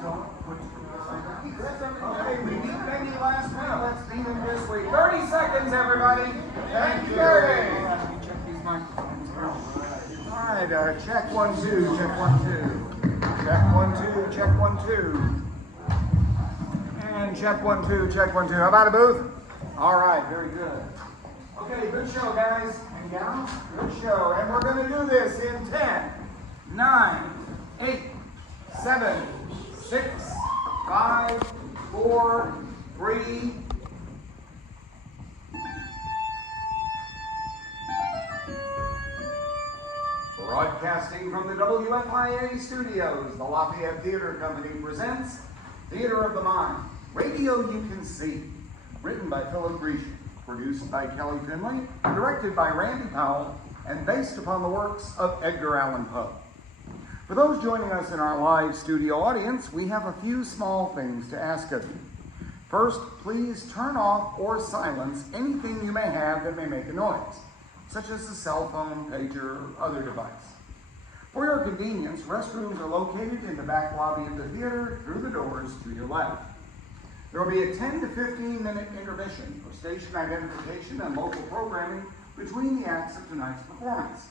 Don't put okay, we need Benny last minute. Let's beat him this week. 30 seconds, everybody. Thank you. Let me check these microphones here. All right, check 1, 2, check 1, 2. Check 1, 2, check 1, 2. And check 1, 2, check 1, 2. How about a booth? All right, very good. Okay, good show, guys and gals. Good show. And we're going to do this in 10, 9, 8, 7, 6, 5, 4, 3. Broadcasting from the WFIA studios, the Lafayette Theater Company presents Theater of the Mind, Radio You Can See, written by Philip Grecian, produced by Kelly Finley, directed by Randy Powell, and based upon the works of Edgar Allan Poe. For those joining us in our live studio audience, we have a few small things to ask of you. First, please turn off or silence anything you may have that may make a noise, such as a cell phone, pager, or other device. For your convenience, restrooms are located in the back lobby of the theater through the doors to your left. There will be a 10 to 15 minute intermission for station identification and local programming between the acts of tonight's performance.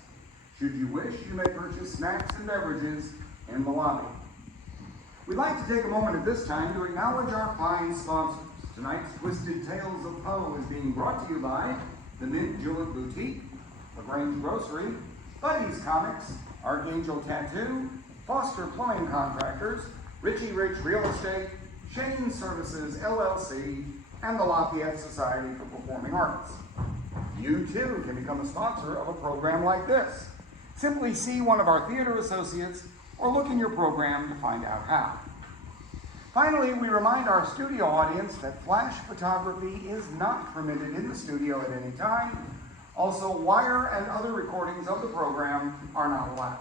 Should you wish, you may purchase snacks and beverages in the lobby. We'd like to take a moment at this time to acknowledge our fine sponsors. Tonight's Twisted Tales of Poe is being brought to you by the Mint Julep Boutique, LaGrange Grocery, Buddy's Comics, Archangel Tattoo, Foster Plumbing Contractors, Richie Rich Real Estate, Shane Services LLC, and the Lafayette Society for Performing Arts. You too can become a sponsor of a program like this. Simply see one of our theater associates or look in your program to find out how. Finally, we remind our studio audience that flash photography is not permitted in the studio at any time. Also, wire and other recordings of the program are not allowed.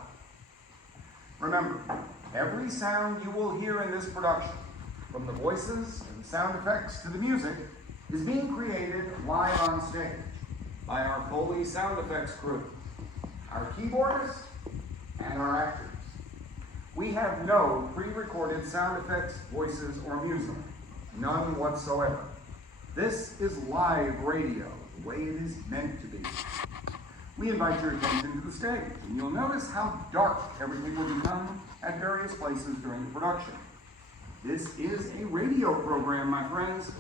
Remember, every sound you will hear in this production, from the voices and sound effects to the music, is being created live on stage by our Foley sound effects crew, our keyboardists, and our actors. We have no pre-recorded sound effects, voices, or music. None whatsoever. This is live radio, the way it is meant to be. We invite your attention to the stage, and you'll notice how dark everything will become at various places during the production. This is a radio program, my friends.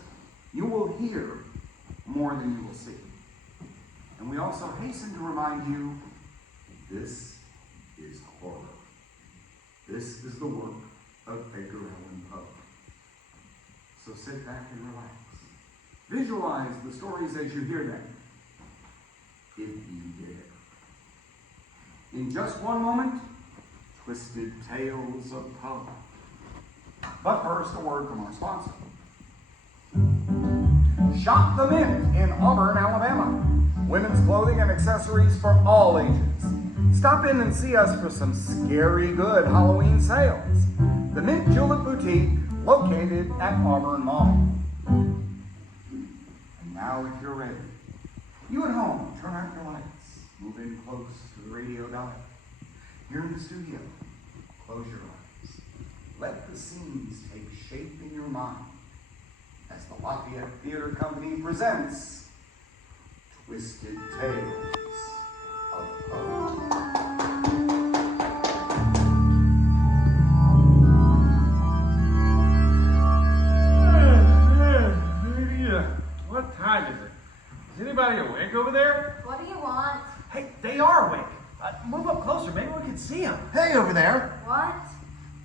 You will hear more than you will see. And we also hasten to remind you, this is horror. This is the work of Edgar Allan Poe. So sit back and relax. Visualize the stories as you hear them, if you dare. In just one moment, Twisted Tales of Poe. But first, a word from our sponsor. Shop the Mint in Auburn, Alabama. Women's clothing and accessories for all ages. Stop in and see us for some scary good Halloween sales. The Mint Julep Boutique, located at Auburn Mall. And now, if you're ready, you at home, turn out your lights. Move in close to the radio dial. Here in the studio, close your eyes. Let the scenes take shape in your mind as the Lafayette Theater Company presents Twisted Tales of Poe. What time is it? Is anybody awake over there? What do you want? Hey, they are awake. Move up closer. Maybe we can see them. Hey, over there. What?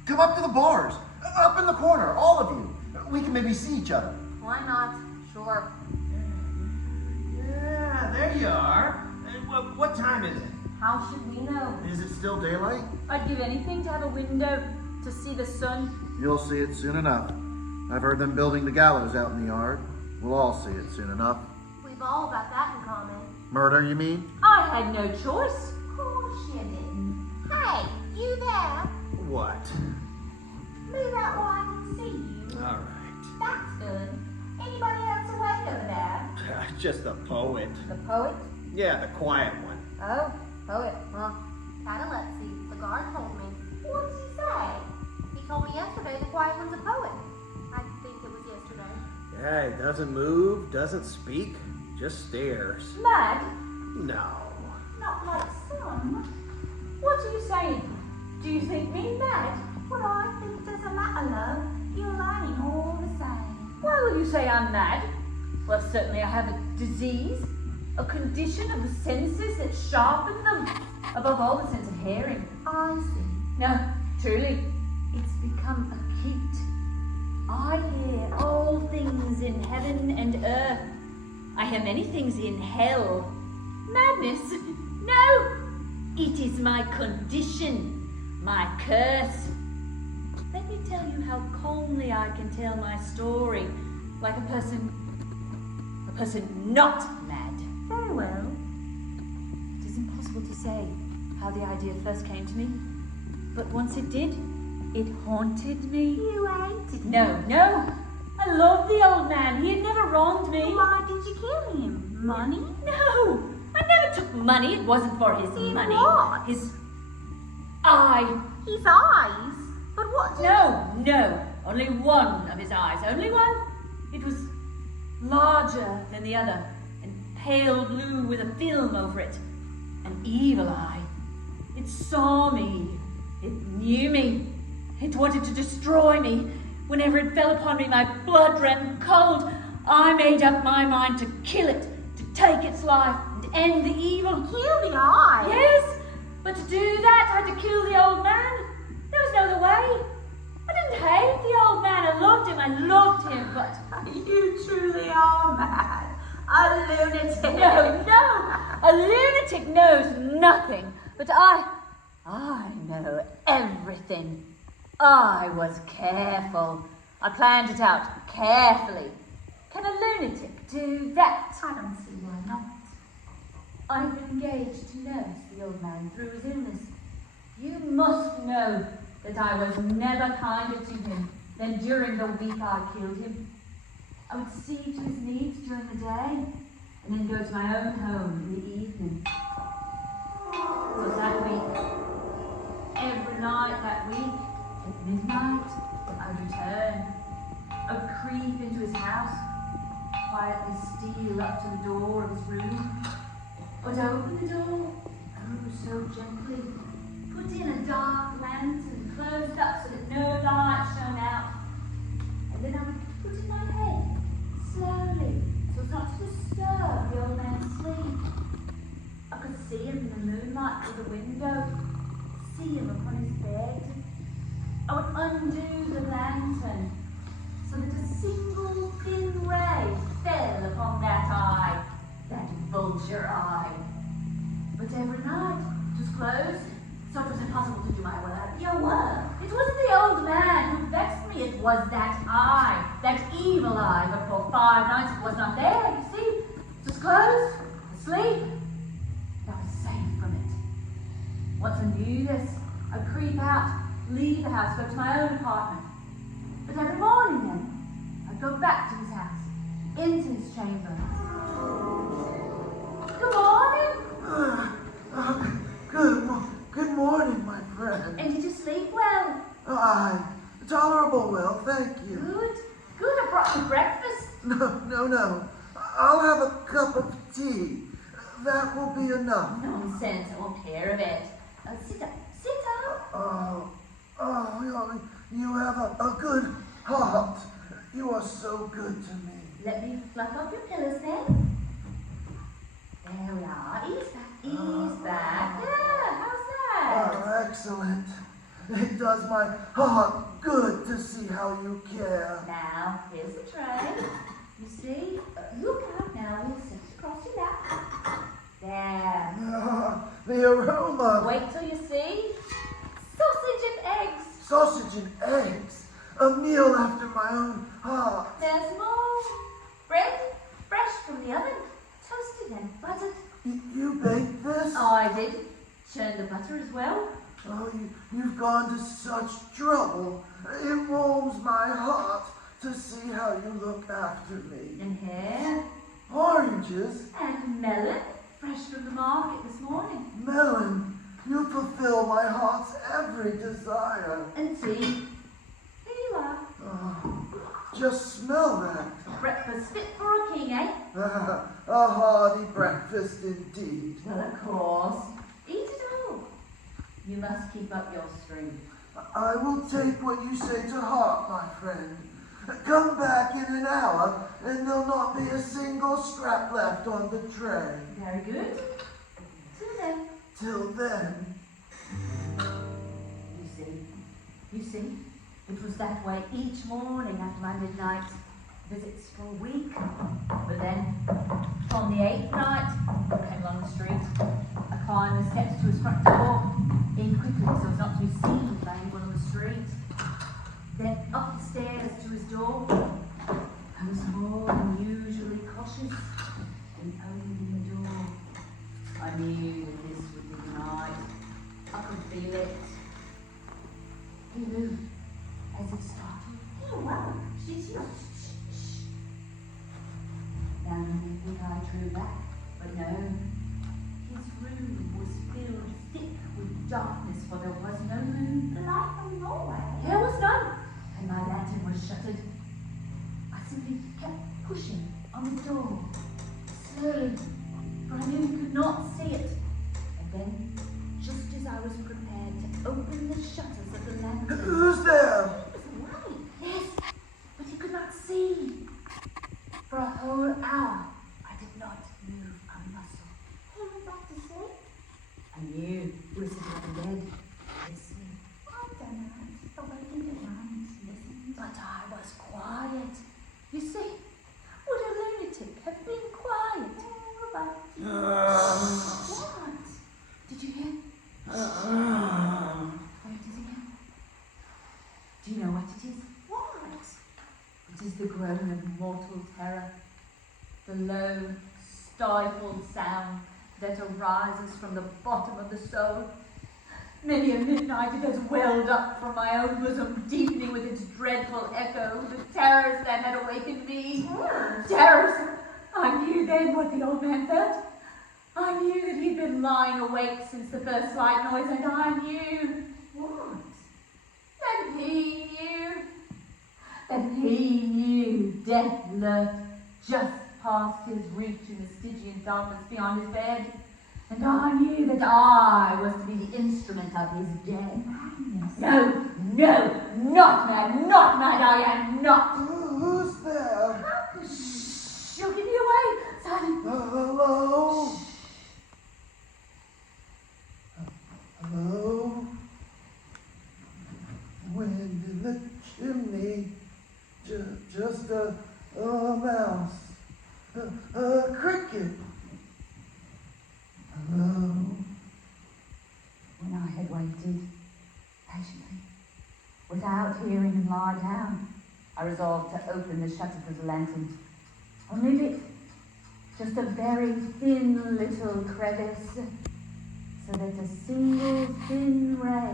Come up to the bars. Up in the corner, all of you. We can maybe see each other. Why not? Sure. Yeah, there you are. What time is it? How should we know? Is it still daylight? I'd give anything to have a window to see the sun. You'll see it soon enough. I've heard them building the gallows out in the yard. We'll all see it soon enough. We've all got that in common. Murder, you mean? I had no choice. Of course you didn't. Hey, you there? What? Move out where I can see you. All right. That's good. Anybody else awake over there? Just the poet. The poet? Yeah, the quiet one. Oh, poet, huh? Catalepsy. The guard told me. What did he say? He told me yesterday that quiet one's a poet. I think it was yesterday. Yeah, he doesn't move, doesn't speak, just stares. Mad? No. Not like some. What are you saying? Do you think me mad? Well, I think doesn't matter, love. You're lying all the same. Why will you say I'm mad? Well, certainly I have a disease, a condition of the senses that sharpen them. Above all, the sense of hearing. I see. No, truly, it's become acute. I hear all things in heaven and earth. I hear many things in hell. Madness? No! It is my condition, my curse. Let me tell you how calmly I can tell my story, like a person not mad. Very well. It is impossible to say how the idea first came to me, but once it did, it haunted me. You hated him. No, I loved the old man. He had never wronged me. Why did you kill him? Money? No, I never took money. It wasn't for his Then money. what? His eye. His eyes? But what did No, only one of his eyes. Only one. It was larger than the other and pale blue with a film over it. An evil eye. It saw me. It knew me. It wanted to destroy me. Whenever it fell upon me, my blood ran cold. I made up my mind to kill it, to take its life, and end the evil. Kill the eye? Yes, but to do that, I had to kill the old man. There was no other way. I didn't hate the old man. I loved him, but... You truly are mad. A lunatic. No, a lunatic knows nothing, but I know everything. I was careful. I planned it out carefully. Can a lunatic do that? I don't see why not. I've been engaged to nurse the old man through his illness. You must know that I was never kinder to him than during the week I killed him. I would see to his needs during the day, and then go to my own home in the evening. It was that week. Every night that week, at midnight, I would return. I would creep into his house, quietly steal up to the door of his room. I would open the door, oh so gently, put in a dark lantern, close it up so that no light shone out. And then I would put in my head, slowly, so as not to disturb the old man's sleep. I could see him in the moonlight through the window, see him upon his bed. I would undo the lantern so that a single thin ray fell upon that eye, that vulture eye. But every night it was closed, so it was impossible to do my work. Your work? It wasn't the old man who vexed me, it was that eye, that evil eye. But for 5 nights it was not there, you see. It was closed, asleep. I was safe from it. Once I knew this, I'd creep out, leave the house, go to my own apartment. But every morning then, I'd go back to his house, into his chamber. Good morning. Good morning, my friend. And did you sleep well? Aye, tolerable well, thank you. Good. I brought you breakfast. No. I'll have a cup of tea. That will be enough. Nonsense. I won't hear of it. Sit up. You have a good heart. You are so good to me. Let me fluff up your pillows then. There we are. Ease back. Yeah, how's that? Oh, excellent. It does my heart good to see how you care. Now, here's the tray. You see? Look out now. We'll sit across your lap. There. The aroma. Wait till you see. Sausage and eggs. Sausage and eggs. A meal after my own heart. There's more. Bread, fresh from the oven, toasted and buttered. You baked this? Oh, I did. Churned the butter as well. Oh, you've gone to such trouble. It warms my heart to see how you look after me. And here. Oranges? And melon, fresh from the market this morning. Melon, you fulfill my heart's every desire. And tea. Here you are. just smell that. Breakfast fit for a king, eh? A hearty breakfast indeed. Well, of course. Eat it all. You must keep up your strength. I will take what you say to heart, my friend. Come back in an hour, and there'll not be a single scrap left on the tray. Very good. Till then. Till then. You see, it was that way each morning after my midnight visits for a week. But then, on the 8th night, I came along the street. I climbed the steps to his front door, in quickly so as not to be seen by anyone on the street. Then up the stairs to his door. I was more than usually cautious in opening the door. I knew that this would be the night. I could feel it. He moved as if startled. Hey, well, she's you. Now you think I drew back, but no. His room was filled thick with darkness, for there was no moon. Light from Norway. There was none, and my lantern was shuttered. I simply kept pushing on the door, slowly, for I knew he could not see it. And then, just as I was prepared to open the shutters of the lantern, Who's there? It was light. yes, but he could not see. For a whole hour, I did not move a muscle. He went back to sleep. I knew he was sitting on the bed, listening. I don't know. Awakened at night, listened. But I was quiet. You see, would a lunatic have been quiet? Oh, but What? Did you hear? Where it is again? Do you know what it is? what? It is the groan of mortal terror, the low, stifled sound that arises from the bottom of the soul. Many a midnight it has welled up from my own bosom, deepening with its dreadful echo the terrors that had awakened me. Terrors! I knew then what the old man felt. I knew that he'd been lying awake since the first slight noise, and I knew What? that he knew. That he knew death lurked just past his reach in the Stygian darkness beyond his bed. And I knew that I was to be the instrument of his death. No, no, not mad, I am not. Who's there? Shh, you'll give me away, Simon. Hello? Hello? Wind in the chimney. Just a mouse. A cricket. Hello? When I had waited patiently, without hearing him lie down, I resolved to open the shutters of the lantern. Only bit, just a very thin little crevice, so that a single thin ray,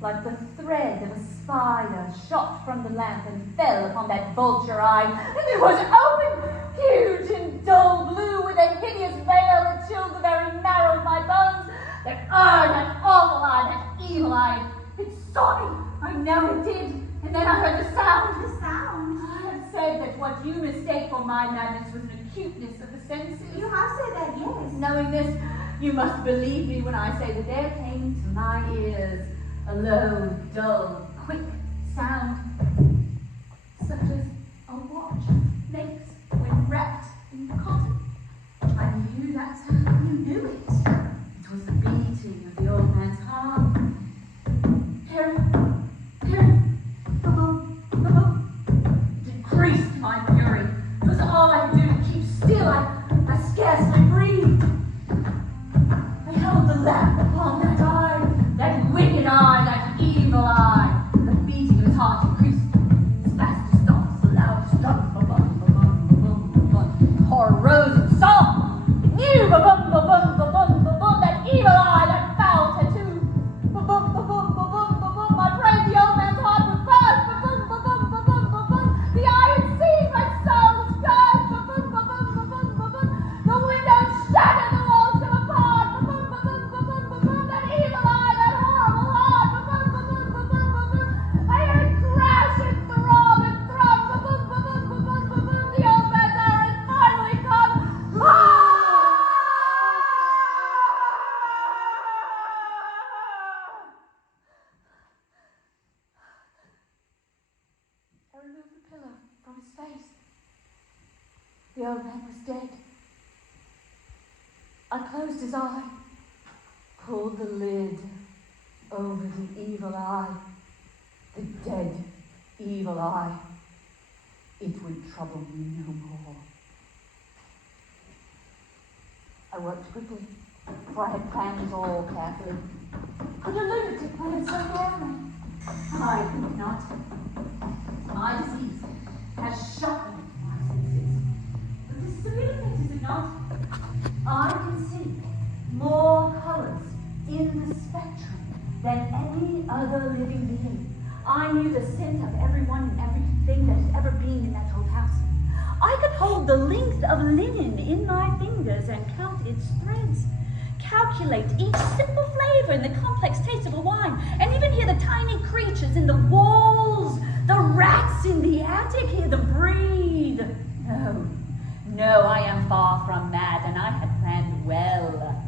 like the thread of a spider, shot from the lamp and fell upon that vulture eye, and it was open, huge and dull blue, with a hideous veil that chilled the very marrow of my bones. That awful eye, that evil eye, it saw me. I know it did. And then I heard the sound. The sound. I have said that what you mistake for my madness was an acuteness of the senses. You have said that, yes. Knowing this, you must believe me when I say that there came to my ears a low, dull, quick sound, such as a watch makes when wrapped in cotton. I knew that sound. You knew it. It was the beating of the old man's heart. Here, it increased my fury. It was all I could do to keep still. I scarcely breathed. I held the lamp upon that eye, that wicked eye, that evil eye. The beating of his heart The old man was dead. I closed his eye, pulled the lid over the evil eye, the dead evil eye. It would trouble me no more. I worked quickly, for I had planned it all carefully. Could a lunatic plan so carefully? I could not. My disease has sharpened my senses. But this is a real effect, is it not? I can see more colours in the spectrum than any other living being. I knew the scent of everyone and everything that had ever been in that old house. I could hold the length of linen in my fingers and count its threads, calculate each simple flavour in the complex taste of a wine, and even hear the tiny creatures in the walls, the rats in the attic, hear them breathe. No, I am far from mad, and I had planned well.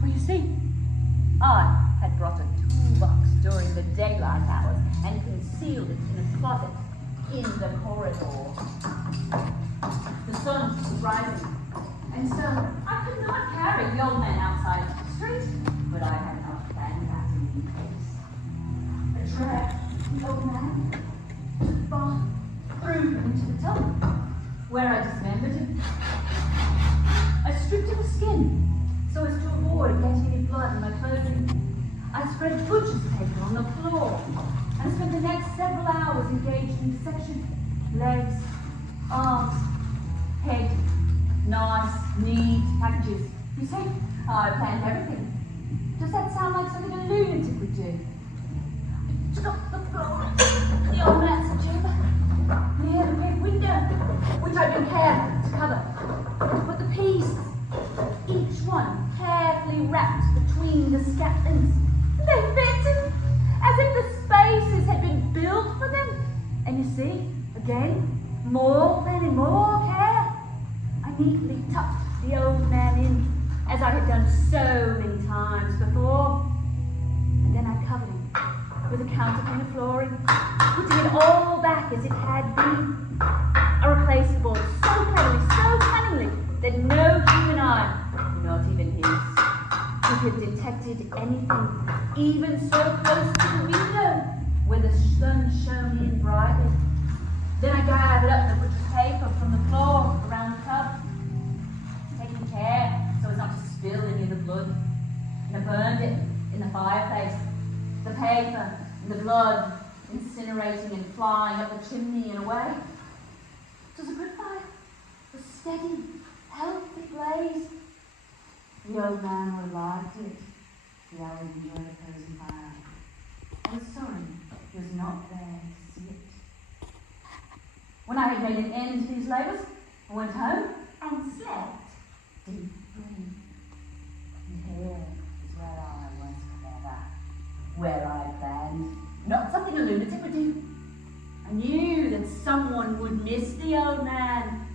For you see, I had brought a toolbox during the daylight hours and concealed it in a closet in the corridor. The sun was rising, and so I could not carry the old man outside the street, but I had not planned that in any case. I dragged the old man to the bar, threw him into the tub, where I dismembered him. I stripped him of skin so as to avoid getting any blood in my clothing. I spread butcher's paper on the floor and spent the next several hours engaged in dissection. Legs, arms, head, nice, neat packages. You see, I planned everything. Does that sound like something a lunatic would do? I took up the floor, the old man's chamber, near the big window, which I'd been careful to cover. But the pieces, each one carefully wrapped between the scatlings, they fitted as if the spaces had been built for them. And you see, again, more planning, more care. I neatly tucked the old man in, as I had done so many times before. And then I covered him with a counterpane of flooring, putting it all back as it had been. A replaceable so cleverly, so cunningly, that no human eye, not even his, could have detected anything, even so close to the window, where the sun shone in brightly. Then I gathered up the butcher's paper from the floor around the tub, taking care so as not to spill any of the blood. And I burned it in the fireplace, the paper and the blood incinerating and flying up the chimney and away. It was a good fire, a steady, healthy blaze. The old man would have liked it. The owl enjoyed a cozy fire. I was sorry he was not there to see it. When I had made an end to these labours, I went home And slept. deeply. And here is where I was forever, where I planned. Not something a lunatic would do. I knew that someone would miss the old man.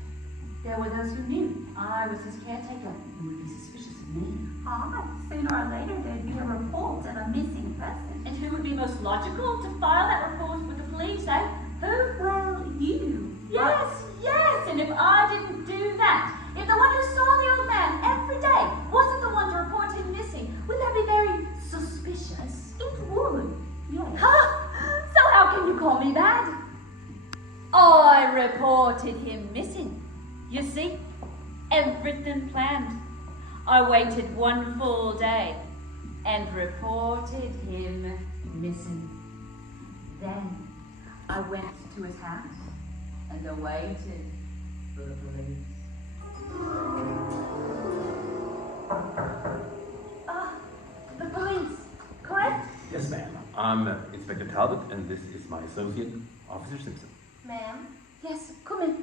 There were those who knew I was his caretaker who would be suspicious of me. Sooner or later there'd be a report of a missing person. And who would be most logical to file that report with the police, eh? Who? Well, you. Yes, and if I didn't do that, if the one who saw the old man every day wasn't the one to report him missing, would that be very suspicious? It would. Yes. So how can you call me bad? I reported him missing. You see, everything planned. I waited one full day and reported him missing. Then I went to his house and awaited for the police. The police, correct? Yes, ma'am. I'm Inspector Talbot, and this is my associate, Officer Simpson. Ma'am. Yes, come in.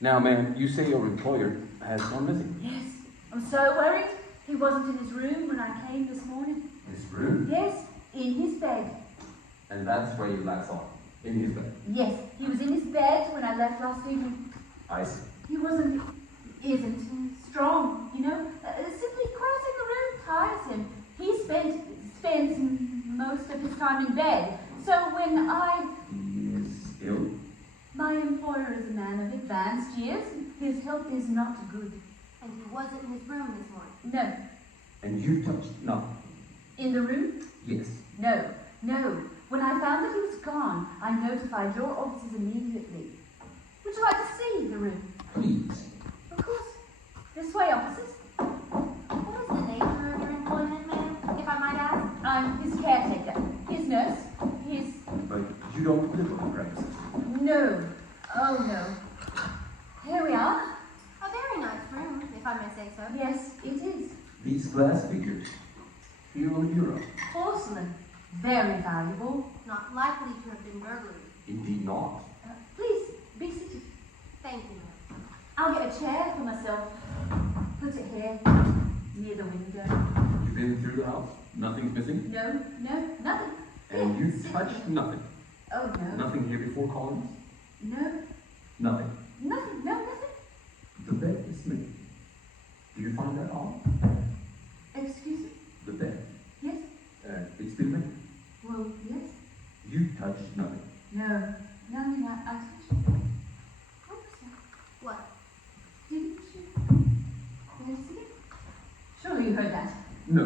Now, ma'am, you say your employer has gone missing. Yes, I'm so worried. He wasn't in his room when I came this morning. His room? Yes, in his bed. And that's where you last saw him, in his bed. Yes, he was in his bed when I left last evening. I see. He isn't strong, you know. Simply crossing the room tires him. He spends most of his time in bed. So He is ill? my employer is a man of advanced years. He health is not good. And he wasn't in his room this morning. No. And you touched nothing? In the room? Yes. No. No. When I found that he was gone, I notified your officers immediately. Would you like to see the room? Please. Of course. This way, officers. What is the nature of your employment, ma'am, if I might ask? I'm his caretaker, his nurse, his... But you don't live on the premises. No. Oh, no. Here we are. A very nice room, if I may say so. Yes, it is. These glass figures. €1. Porcelain. Very valuable. Not likely to have been burglary. Indeed not. Please, be seated. Thank you, ma'am. I'll get a chair for myself. Put it here, near the window. You've been through the house? Nothing's missing? No, nothing. And Here, you sit touched here. nothing? Oh, no. Nothing here before Collins? No, Nothing. nothing. The bed is made. Do you find that odd? Excuse me? The bed. Yes? It's been made. Well, yes. You touched nothing. No, nothing I touched. What was that? What? Didn't you hear it again? Surely you heard that. No,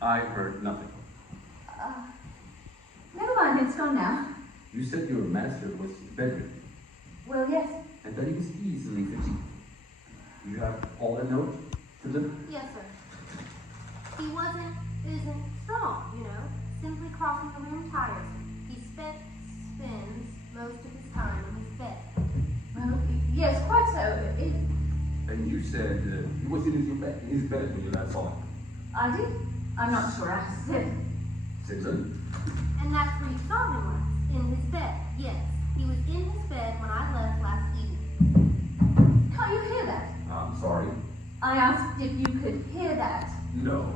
I heard nothing. Never mind, it's gone now. You said your master was bedridden, Well, yes. and that he was easily fatigued. You have all a note to deliver? Yes, sir. He isn't strong, you know. Simply crossing the room tires him. He spends most of his time in his bed. Well, yes, quite so. And you said he was in his bed when you last saw him. I did. I'm not sure I said. Simpson? And that's where you saw him last, in his bed. Yes, he was in his bed when I left last evening. Can't you hear that? I'm sorry. I asked if you could hear that. No.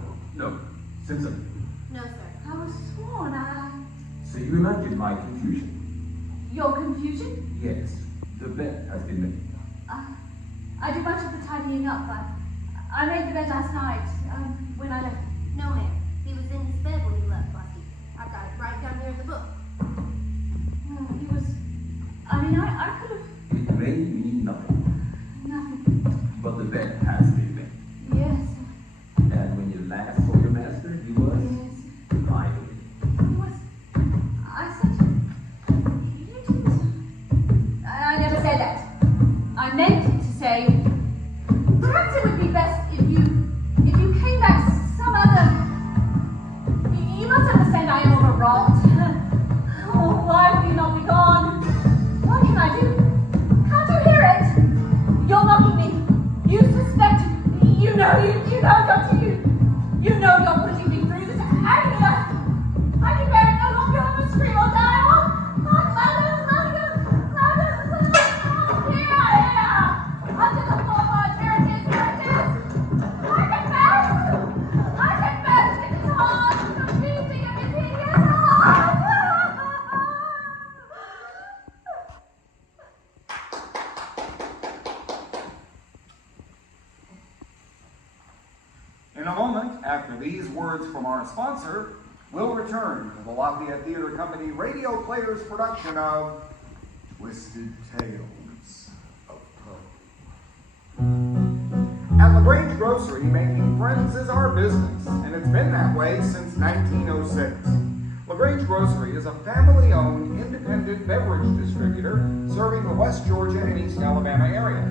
Simpson. No, sir. I was sworn So you imagine my confusion? Your confusion? Yes. The bed has been made. I did much of the tidying up. I made the bed last night, when I left. No, ma'am. He was in his bed when he left last evening. I've got it right down here in the book. Well, he was... I could have... It may mean nothing, Nothing. but the bed has been made. Yes. And when you last saw your master, he was Yes. lying. He was... I said... You didn't... I never said that. I meant to say... Perhaps it would be best if you came back some other... You must understand I am overwrought. Oh, why will you not be gone? What can I do? Can't you hear it? You're mocking me. You suspect. You know, don't you? You know you're putting me through this agony. I can bear it no longer. I'm a scream or die. Here. Under the floorboards. Here it is. I confess. It is hard. The beating of his hideous heart. In a moment, after these words from our sponsor, we'll return to the Lafayette Theater Company Radio Players production of Twisted Tales of Poe. At LaGrange Grocery, making friends is our business, and it's been that way since 1906. LaGrange Grocery is a family-owned, independent beverage distributor serving the West Georgia and East Alabama area.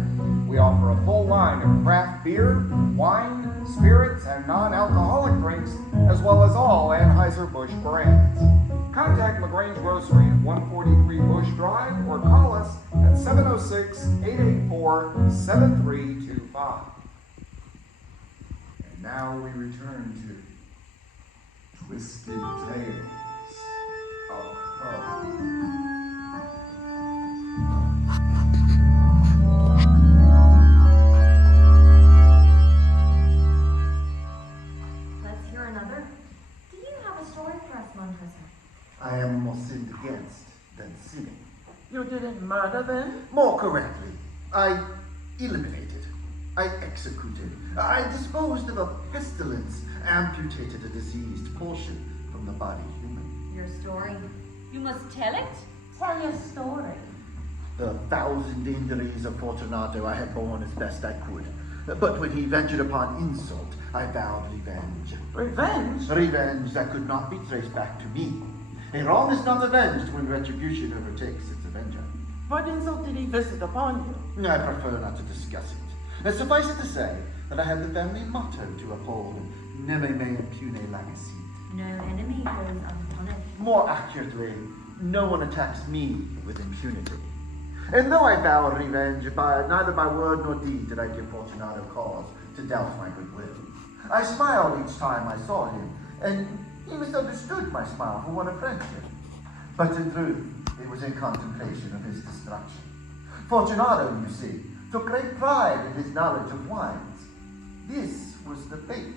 We offer a full line of craft beer, wine, spirits, and non-alcoholic drinks, as well as all Anheuser-Busch brands. Contact LaGrange Grocery at 143 Bush Drive or call us at 706-884-7325. And now we return to Twisted Tales of Poe. Let's hear another. Do you have a story for us, Montresor? I am more sinned against than sinning. You didn't murder then? More correctly, I eliminated, I executed, I disposed of a pestilence, amputated a diseased portion from the body human. Your story. You must tell it. Tell your story. The 1,000 injuries of Fortunato I had borne as best I could. But when he ventured upon insult, I vowed revenge. Revenge? Revenge that could not be traced back to me. A wrong is not avenged when retribution overtakes its avenger. What insult did he visit upon you? I prefer not to discuss it. Suffice it to say that I have the family motto to uphold, neme me impune lacessit. No enemy goes unpunished. More accurately, no one attacks me with impunity. And though I vow revenge, neither by word nor deed did I give Fortunato cause to doubt my goodwill. I smiled each time I saw him, and he misunderstood my smile for one of friendship. But in truth, it was in contemplation of his destruction. Fortunato, you see, took great pride in his knowledge of wines. This was the bait.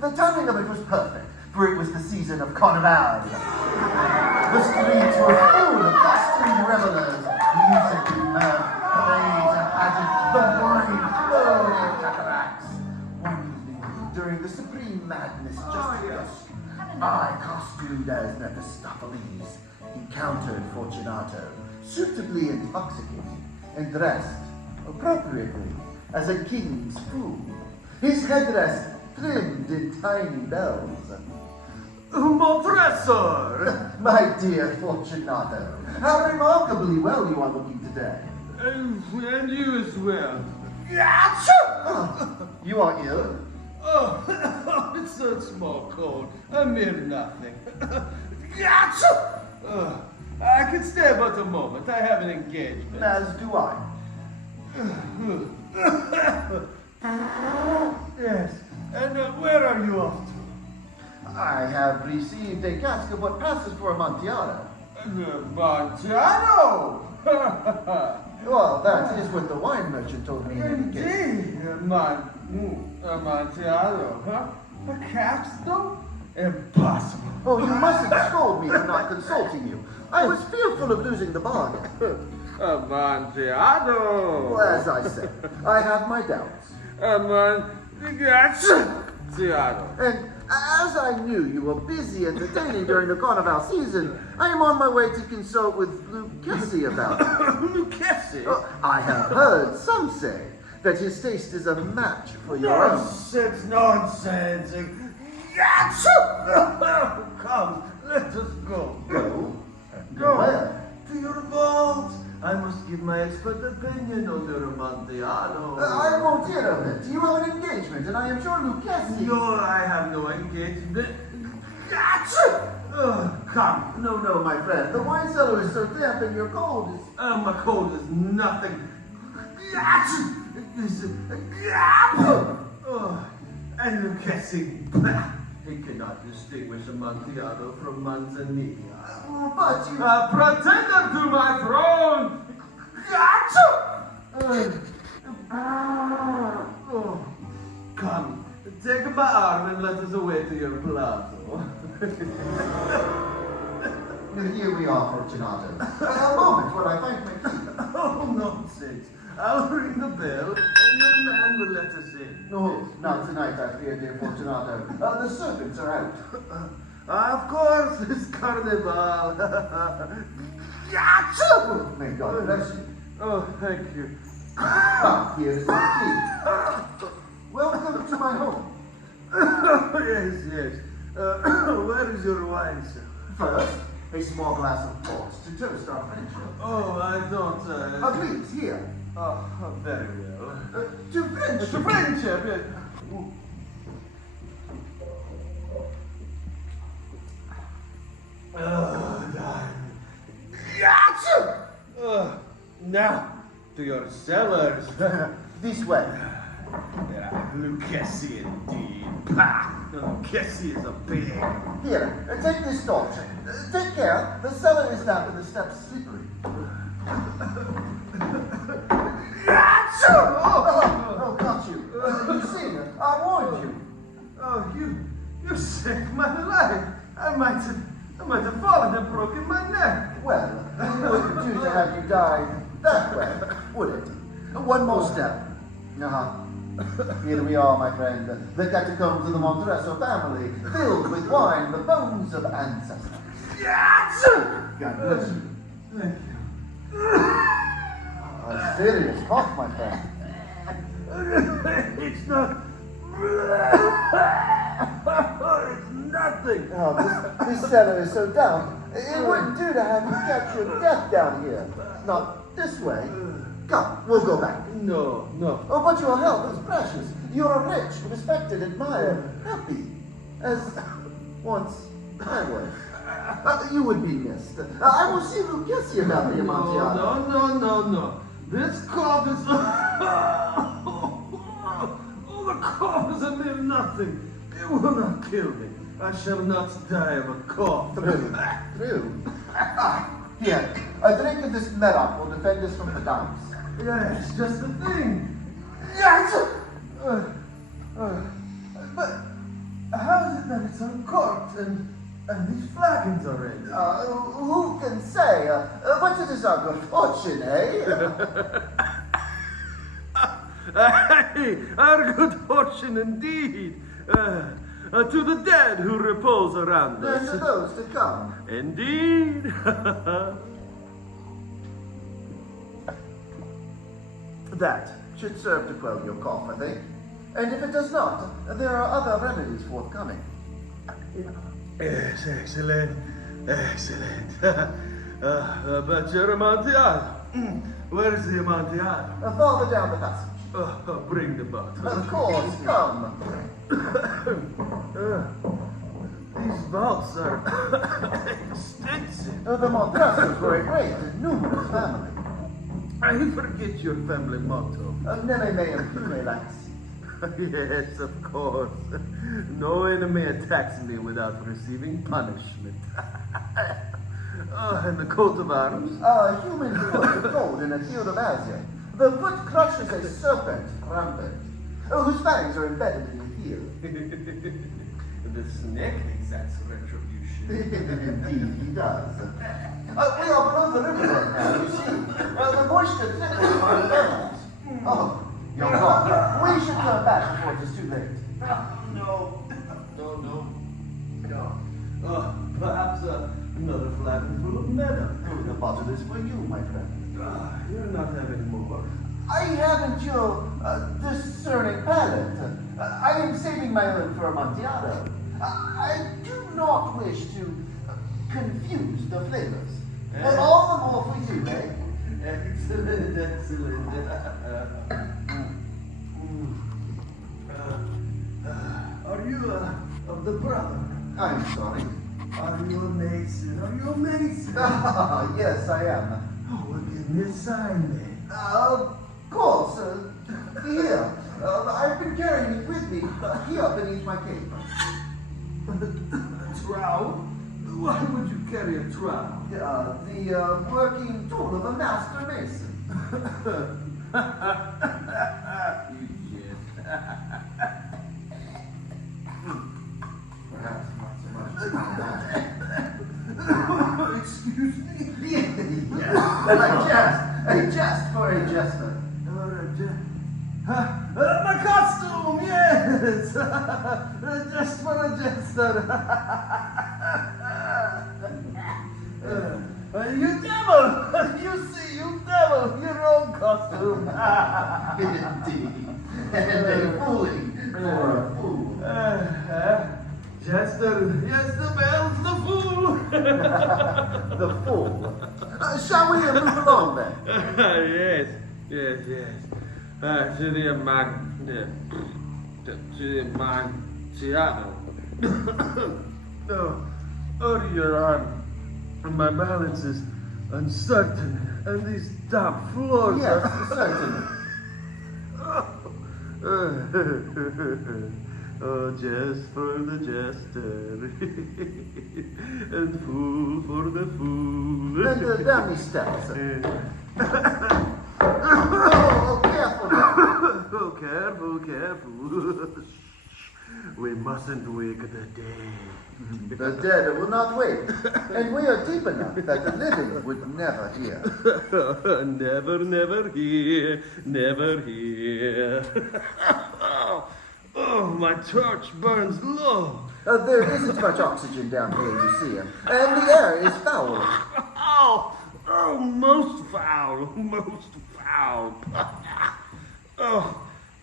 The timing of it was perfect, for it was the season of Carnival. The streets were full of costumed revelers, music and mirth, parades and pageants, the wine flowed in cataracts. One evening, during the supreme madness just dusk, I, costumed as Mephistopheles, encountered Fortunato, suitably intoxicated and dressed appropriately as a king's fool. His headdress trimmed in tiny bells. Montressor! My dear Fortunato, how remarkably well you are looking today. And you as well. Oh, you are ill? Oh, it's a small cold. A mere nothing. I can stay but a moment. I have an engagement. As do I. Yes. And where are you off to? I have received a cask of what passes for Amontillado. Montano! Well, that is what the wine merchant told me in any case. Indeed, Amontillado, huh? A cask, though? Impossible. Oh, you mustn't scold me for not consulting you. I was fearful of losing the bargain. Amontillado! Well, as I said, I have my doubts. Amontillado. And as I knew you were busy entertaining during the Carnival season, I am on my way to consult with Lucchesi about it. Lucchesi? I have heard some say that his taste is a match for your own. Nonsense, nonsense. Come, let us go. Go? Go where? To your vault. I must give my expert opinion on the Amontillado. I won't hear of it. You have an engagement, and I am sure Lucchesi... No, I have no engagement. Come. No, my friend. The wine cellar is so damp, and your cold is... My cold is nothing. And Lucchesi, he cannot distinguish Amontillado from Manzanilla. But you... A pretender to my throne! Come, take my arm and let us away to your palazzo. Here we are, Fortunato. A moment while I find my key. Oh, nonsense. I'll ring the bell and your man will let us in. No, not tonight, I fear, dear Fortunato. The servants are out. Of course, it's Carnival. May God bless you. Oh, thank you. Ah, here is my key. Welcome to my home. Yes. Where is your wine, sir? First, a small glass of port to toast our friendship. Oh, I don't. Please, here. Oh, very well. To friendship. To friendship, yes. Now, to your cellars. This way. Lucchesi indeed. Pah! Lucchesi is a pig. Here, take this torch. Take care. The cellar is damp and the steps slippery. Oh, got you. You see, I warned you. Oh, you saved my life. I might have fallen and broken my neck. Well, it wouldn't do to have you die that way, would it? One more step. Here we are, my friend. The catacombs of the Monteresso family, filled with wine, the bones of ancestors. God bless you. Thank you. serious cough, my friend. It's not. It's nothing. Oh, this cellar is so damp. It wouldn't do to have you catch your death down here. Not this way. Come, we'll go back. No. Oh, but your health is precious. You're rich, respected, admired, happy. As once I was. You would be missed. I will see Lucchesi about the Amontillado. No. This cough is. Oh, the cough is a mere nothing. It will not kill me. I shall not die of a cough. True. Here, a drink of this Medoc will defend us from the damps. Yes, just the thing. Yes! But how is it that it's uncorked and these flagons are in? Who can say? But it is our good fortune, eh? Aye, our good fortune indeed. To the dead who repose around And to us. those to come. Indeed. That should serve to quell your cough, I think. And if it does not, there are other remedies forthcoming. Yes, excellent. But your Amontillado. Where is the Amontillado? Farther down the passage. Bring the bottle. Of course, come. These vaults are extensive. The Montressors were a great and numerous family. I forget your family motto. Neme meum pure laxi. Yes, of course. No enemy attacks me without receiving punishment. And the coat of arms? A human foot of gold in a field of azure. The foot crushes a serpent rampant, whose fangs are embedded in the heel. The snake exacts retribution. Indeed, he does. We are below the riverbed now, you see. The moisture thickens our bones. Oh, you're wrong. We should turn back before it is too late. No. Perhaps another flagon full of meadow. The bottle is for you, my friend. You're not having more. I haven't your discerning palate. I am saving my own for Amontillado. I do not wish to confuse the flavors. All the more for you, eh? Excellent. Are you of the brother? I'm sorry. Are you a mason? Yes, I am. Oh, well, give me a sign then. Of course. Here. I've been carrying it with me here beneath my cape. Trowel? Why would you carry a trowel? The working tool of a master mason. Perhaps not so much. Excuse me? A jest for a jester. My costume, yes! Just for a jester. You devil! You see, you devil! Your own costume! Indeed. And a fooling for a fool. Jester, yes, the bell's the fool! The fool. Shall we move along then? Yes. To the Amontillado. No, Your Honor, my balance is uncertain, and these damp floors Yes, are... certainly. Oh, jest for the jester, and fool for the fool. Then down these steps. Oh, careful now. Oh, careful. We mustn't wake the dead. The dead will not wake, and we are deep enough that the living would never hear. Never hear. Oh, my torch burns low. There isn't much oxygen down here, you see, and the air is foul. Oh, most foul. most foul. Oh,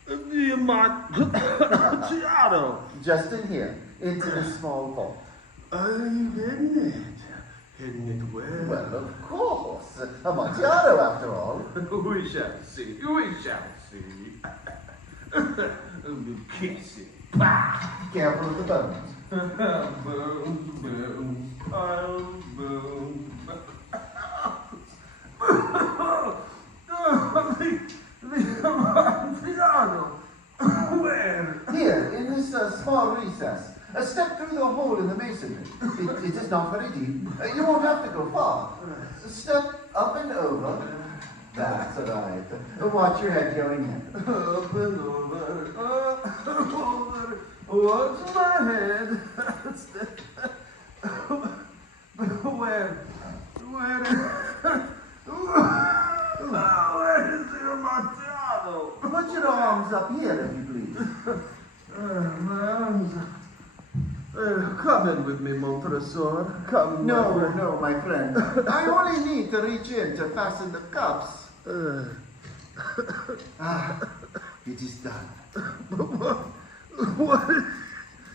the Amontillado. Just in here, into this small vault. Are you hidden it? Hidden it where? Well, of course. Amontillado, after all. We shall see. We shall see. We'll kiss it. Bah! Careful with the bones. Boom, boom, I'll boom. The Amontillado. Where? Here, in this small recess. Step through the hole in the masonry. It is not very deep. You won't have to go far. Step up and over. That's right. Watch your head going in. Up and over. What's my head? Where is the Amontillado? Put your arms up here, if you please. My arms. Come in with me, Montresor. Come. No, my friend. I only need to reach in to fasten the cuffs. It is done. What?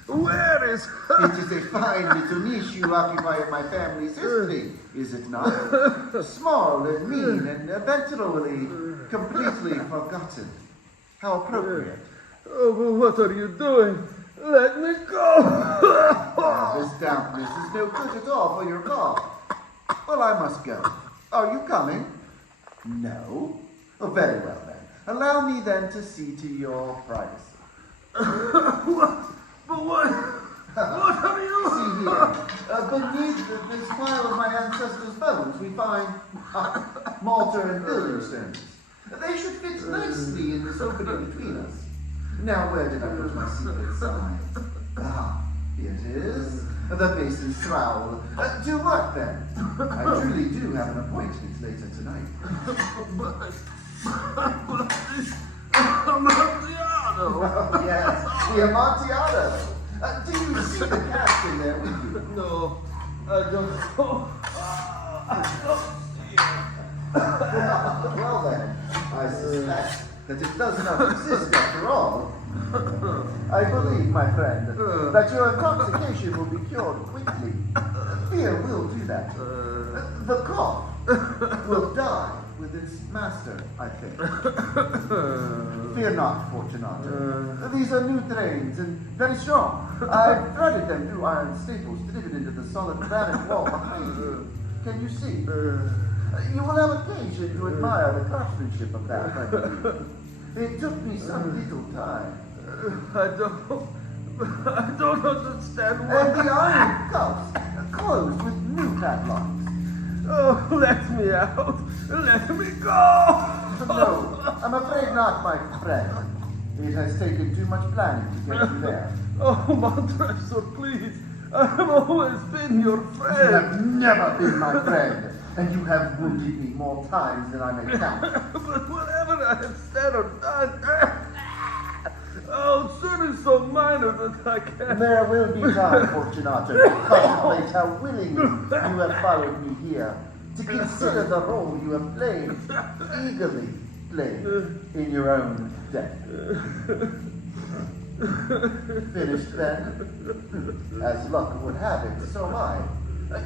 Where is? It is a fine little niche you occupy in my family's history, is it not? Small and mean and eventually completely forgotten. How appropriate. Oh, well, what are you doing? Let me go! This dampness is no good at all for your cough. Well, I must go. Are you coming? No? Oh, very well then. Allow me then to see to your privacy. But what are you? See here, beneath this pile of my ancestors' bones, we find mortar and building stones. They should fit nicely in this opening between us. Now, where did I put my secret sign? Here it is. The mason's trowel. To work then. I truly do have an appointment later tonight. Amontillado! Oh, yes, the Amontillado. Do you see the casting there with you? No, I don't know. I don't see it. Well then, I suspect that it does not exist after all. I believe, my friend, that your intoxication will be cured quickly. Fear will do that. The cough will die with its master, I think. Fear not, Fortunato. These are new drains and very strong. I've threaded them through iron staples driven into the solid granite wall behind you. Can you see? You will have occasion to admire the craftsmanship of that, I believe. It took me some little time. I don't understand And why. the iron cuffs closed with new padlocks. Oh, let me out. Let me go. No, I'm afraid not, my friend. It has taken too much planning to get you there. Oh, Montresor, please. I've always been your You friend. have never been my friend, and you have wounded me more times than I may count. But whatever I have said or done, oh, sin is so minor that I can't. There will be time, Fortunato, to contemplate how willingly you have followed me here, to consider the role you have played, eagerly played, in your own death. Finished then? As luck would have it, so am I.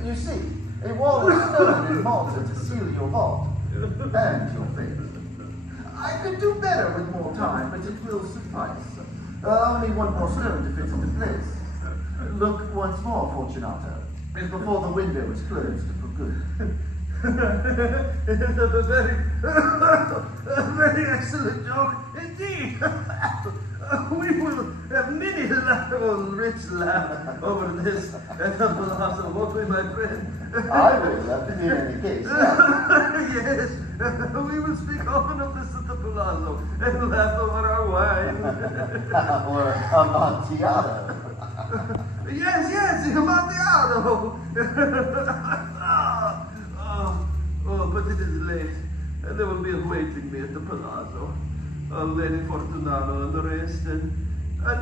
You see, a wall of stone and mortar to seal your vault, and your fate. I could do better with more time, but it will suffice. Only one more stone to fit into place. Look once more, Fortunato, before the window is closed for good. It is a very excellent joke indeed. We will have many rich laugh over this at the Palazzo, won't we, my friend? I will, in any case, yes. Yes, we will speak often of this at the Palazzo and laugh over our wine. Or Amontillado. Yes, Amontillado. Oh, but it is late, and there will be awaiting me at the Palazzo. Lady Fortunato and the rest, and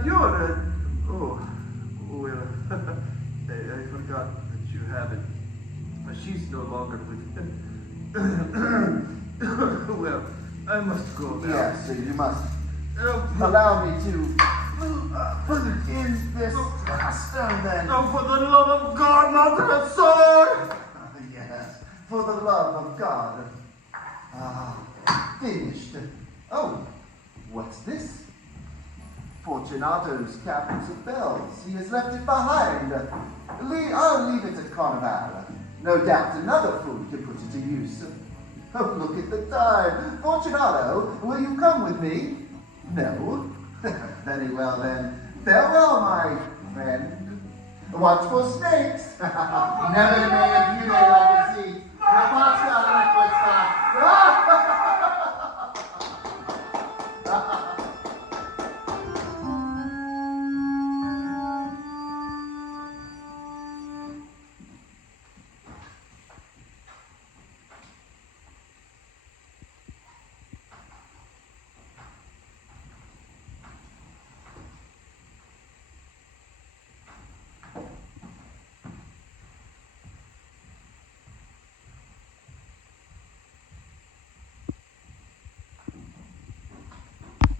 you're, well, I forgot that you have it. She's no longer with I must go now. Yes, you must Oh, allow me to put in this stone then. oh, for the love of God, not a sword! Yes, for the love of God. Finished. Oh, what's this? Fortunato's cabinet of bells. He has left it behind. I'll leave it at Carnival. No doubt another fool can put it to use. Oh, look at the time. Fortunato, will you come with me? No? Very well then. Farewell, my friend. Watch for snakes. Never made you like a seat.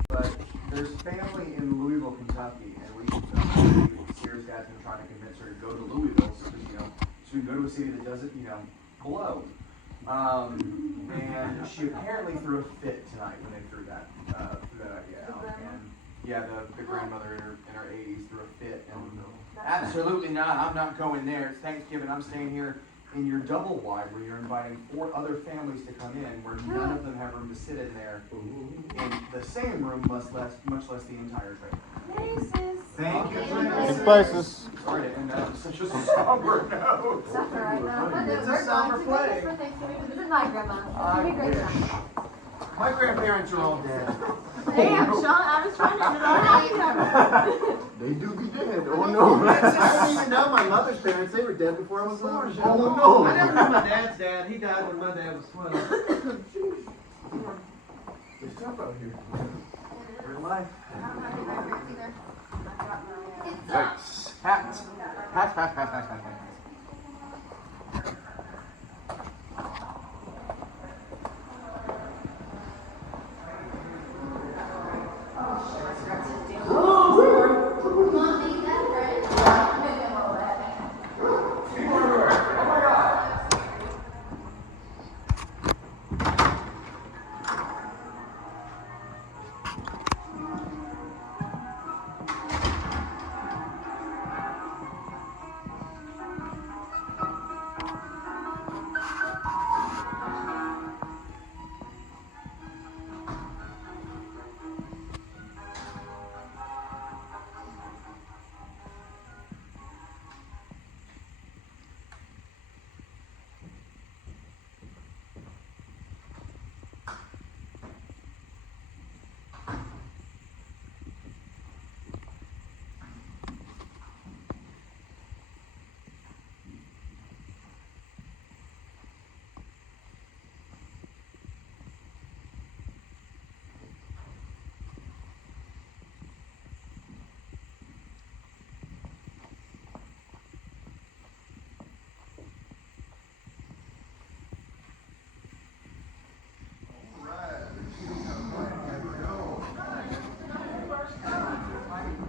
But there's family in Louisville, Kentucky, and Sears dad's been trying to convince her to go to Louisville so that, she can go to a city that doesn't, blow. And she apparently threw a fit tonight when they threw that idea out. And yeah, the grandmother in her 80s threw a fit. And absolutely not. I'm not going there. It's Thanksgiving. I'm staying here in your double wide where you're inviting 4 other families to come in, where none of them have room to sit in there in the same room, much less the entire trailer. Places. Thank you. Big places. Sorry to end up such a somber note. That's all right. It's a We're summer going to play. Vegas for Thanksgiving to visit my grandma. It's going to be a great time. My grandparents are all dead. Damn, Sean, I was trying to get it all out. They do be dead. Oh no. I didn't even know my mother's parents. They were dead before I was born. Oh no. I never knew my dad's dad. He died when my dad was 12. There's tough out here. Real life. I don't have any records either. I've got my, Hat. Mommy, that right?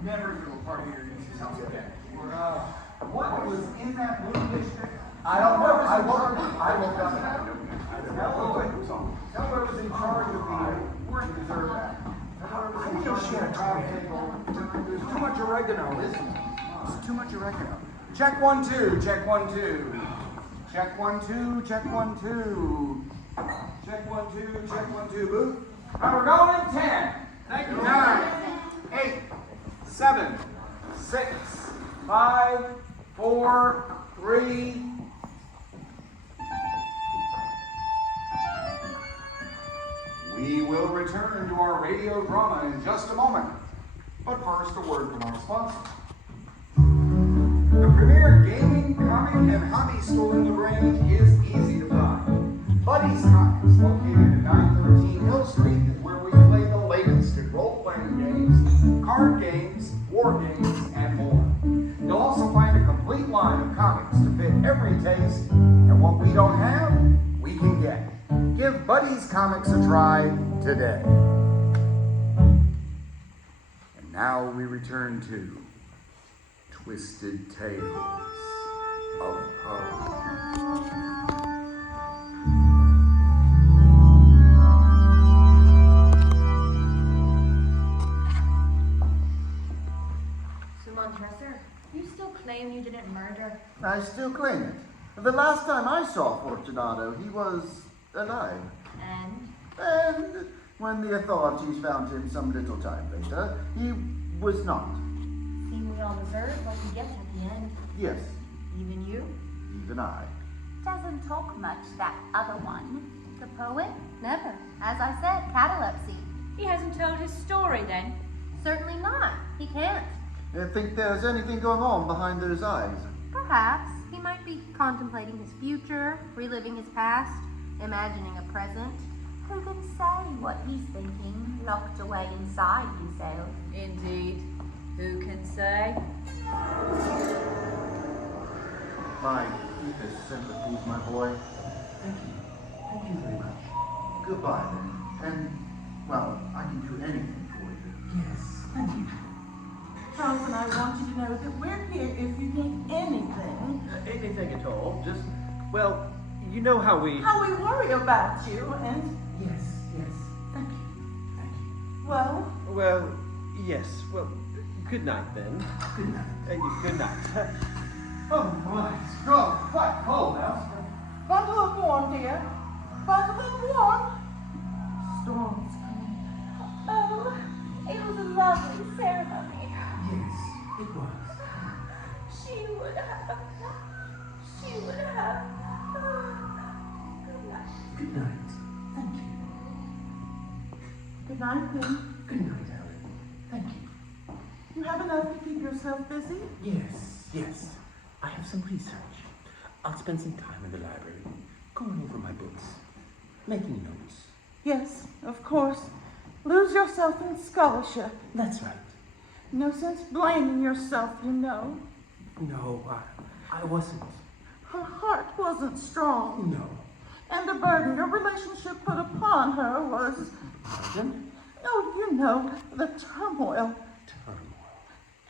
Never do a party here in this house again. What was in that blue district? I don't know. I woke up and I don't know. Tell whoever was in charge of the word deserve that. I didn't know she had a trial table. There's too much oregano, isn't it? There's too much oregano. Check 1 2. Check 1 2. Check 1 2. Check 1 2. Check 1 2. Check 1 2. Booth. We're going in 10. Thank you. 9, 8, 7, 6, 5, 4, 3. We will return to our radio drama in just a moment. But first, a word from our sponsor. The premier gaming, comic, and hobby store in LaGrange is easy to find. Buddy's Comics, located at 913 Hill Street, is where we play the latest in role-playing games, card games, war games, and more. You'll also find a complete line of comics to fit every taste, and what we don't have, we can get. Give Buddy's Comics a try today. And now we return to Twisted Tales of Poe. Professor, you still claim you didn't murder? I still claim it. The last time I saw Fortunato, he was alive. And when the authorities found him some little time later, he was not. Seem we all deserve what we get at the end. Yes, Even you? even I. Doesn't talk much, that other one. The poet? Never. As I said, catalepsy. He hasn't told his story then. Certainly not. He can't. Think there's anything going on behind those eyes? Perhaps. He might be contemplating his future, reliving his past, imagining a present. Who can say what he's thinking, locked away inside himself? Indeed. Who can say? My deepest sympathies, my boy. Thank you. Thank you very much. Goodbye, then. And, well, I can do anything for you. Yes, thank you. Charles and I want you to know that we're here if you need anything. Anything at all. Just, well, you know how we... How we worry about you, and, Yes, thank you. Thank you. well, Well, yes. Well, good night then. good night. Good night. Oh my, it's quite cold now. Bundle up warm, dear. Bundle up warm. Storm's coming. Oh, it was a lovely ceremony. Yes, it was. She would have. Good night. Good night. Thank you. Good night, then. Good night, Helen. Thank you. You have enough to keep yourself busy? Yes. I have some research. I'll spend some time in the library, going over my books, making notes. Yes, of course. Lose yourself in scholarship. That's right. No sense blaming yourself, you know. No, I wasn't. Her heart wasn't strong. No. And the burden your relationship put upon her was, Pardon? oh, you know, the turmoil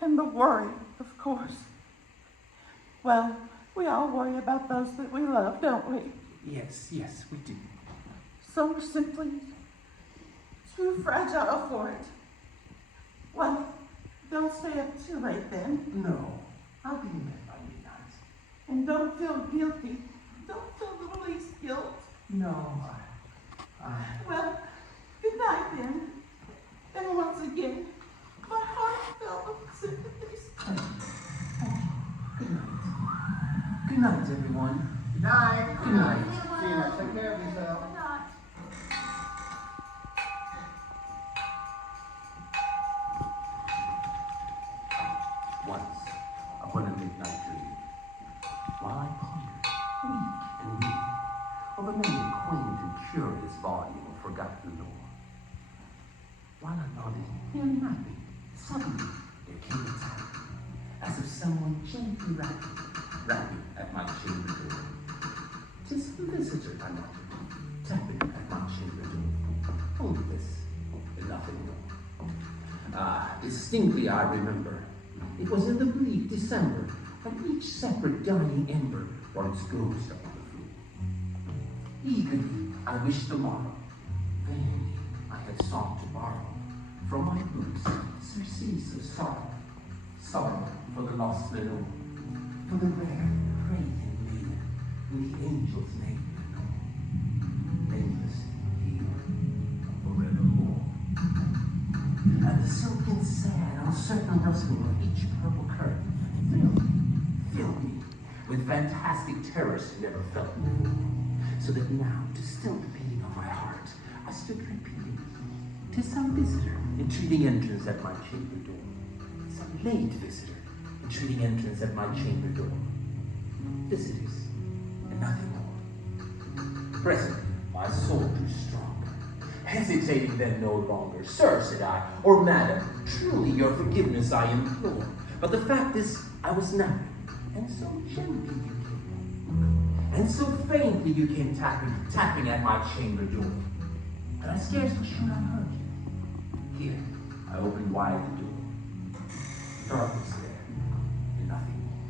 and the worry, of course. Well, we all worry about those that we love, don't we? Yes, we do. Some are simply too fragile for it. Well, don't stay up too late then. No, I'll be in bed by midnight. And don't feel guilty. Don't feel the least guilt. No, Well, good night then. And once again, my heart felt with sympathies. Thank you. Good night. Good night, everyone. Good night. Good night. See you next. Take care of yourself. Good night. Once, upon a midnight dream, while I pondered, weak and weak, over many a quaint and curious volume of forgotten lore, while I nodded, hearing nothing, suddenly there came a tap, as if someone gently rapping at my chamber door. 'Tis the visitor, I muttered, tapping at my chamber door. Only this, and nothing more. Distinctly I remember. It was in the bleak December, when each separate dying ember brought its ghost upon the floor. Eagerly I wished the morrow. Vainly I had sought to borrow from my books surcease of sorrow. Sorrow for the lost Lenore, for the rare praying maiden in the angel's name Lenore. Nameless here forevermore. And the silken, sad, uncertain rustling of each purple curtain filled me with fantastic terrors never felt before. So that now, to still the beating of my heart, I stood repeating, 'tis some visitor entreating entrance at my chamber door. Some late visitor entreating entrance at my chamber door. Visitors, and nothing more. Presently, my soul grew stronger, hesitating then no longer. Sir, said I, or madam, truly your forgiveness I implore. But the fact is, I was napping, and so gently you came. and so faintly you came tapping at my chamber door, that I scarcely should have heard you. Here, I opened wide the door. Darkness there, and nothing more.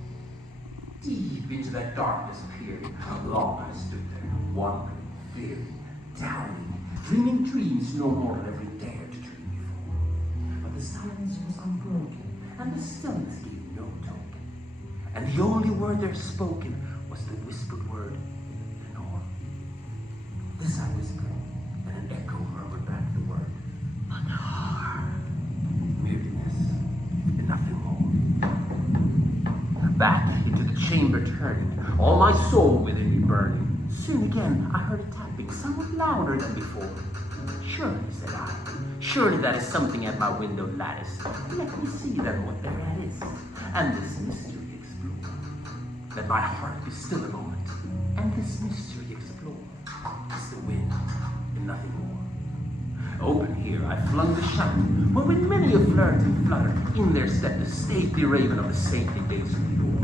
Deep into that darkness peered, long I stood there, wondering, fearing, doubting, dreaming dreams no mortal ever dared to dream before. But the silence was unbroken, and the stillness gave no token. And the only word there spoken was the whispered word, Lenore. This I whispered, and an echo murmured back the word, Lenore. Mutinous, and nothing more. Back into the chamber turning, all my soul within me burning. Soon again I heard a tapping, somewhat louder than before. Surely, said I, surely that is something at my window lattice. Let me see then what thereat is, and this mystery explore. Let my heart be still a moment, and this mystery explore. It's the wind, and nothing more. Open here, I flung the shutter, where with many a flirt and flutter, in there stepped the stately raven of the saintly base of the door.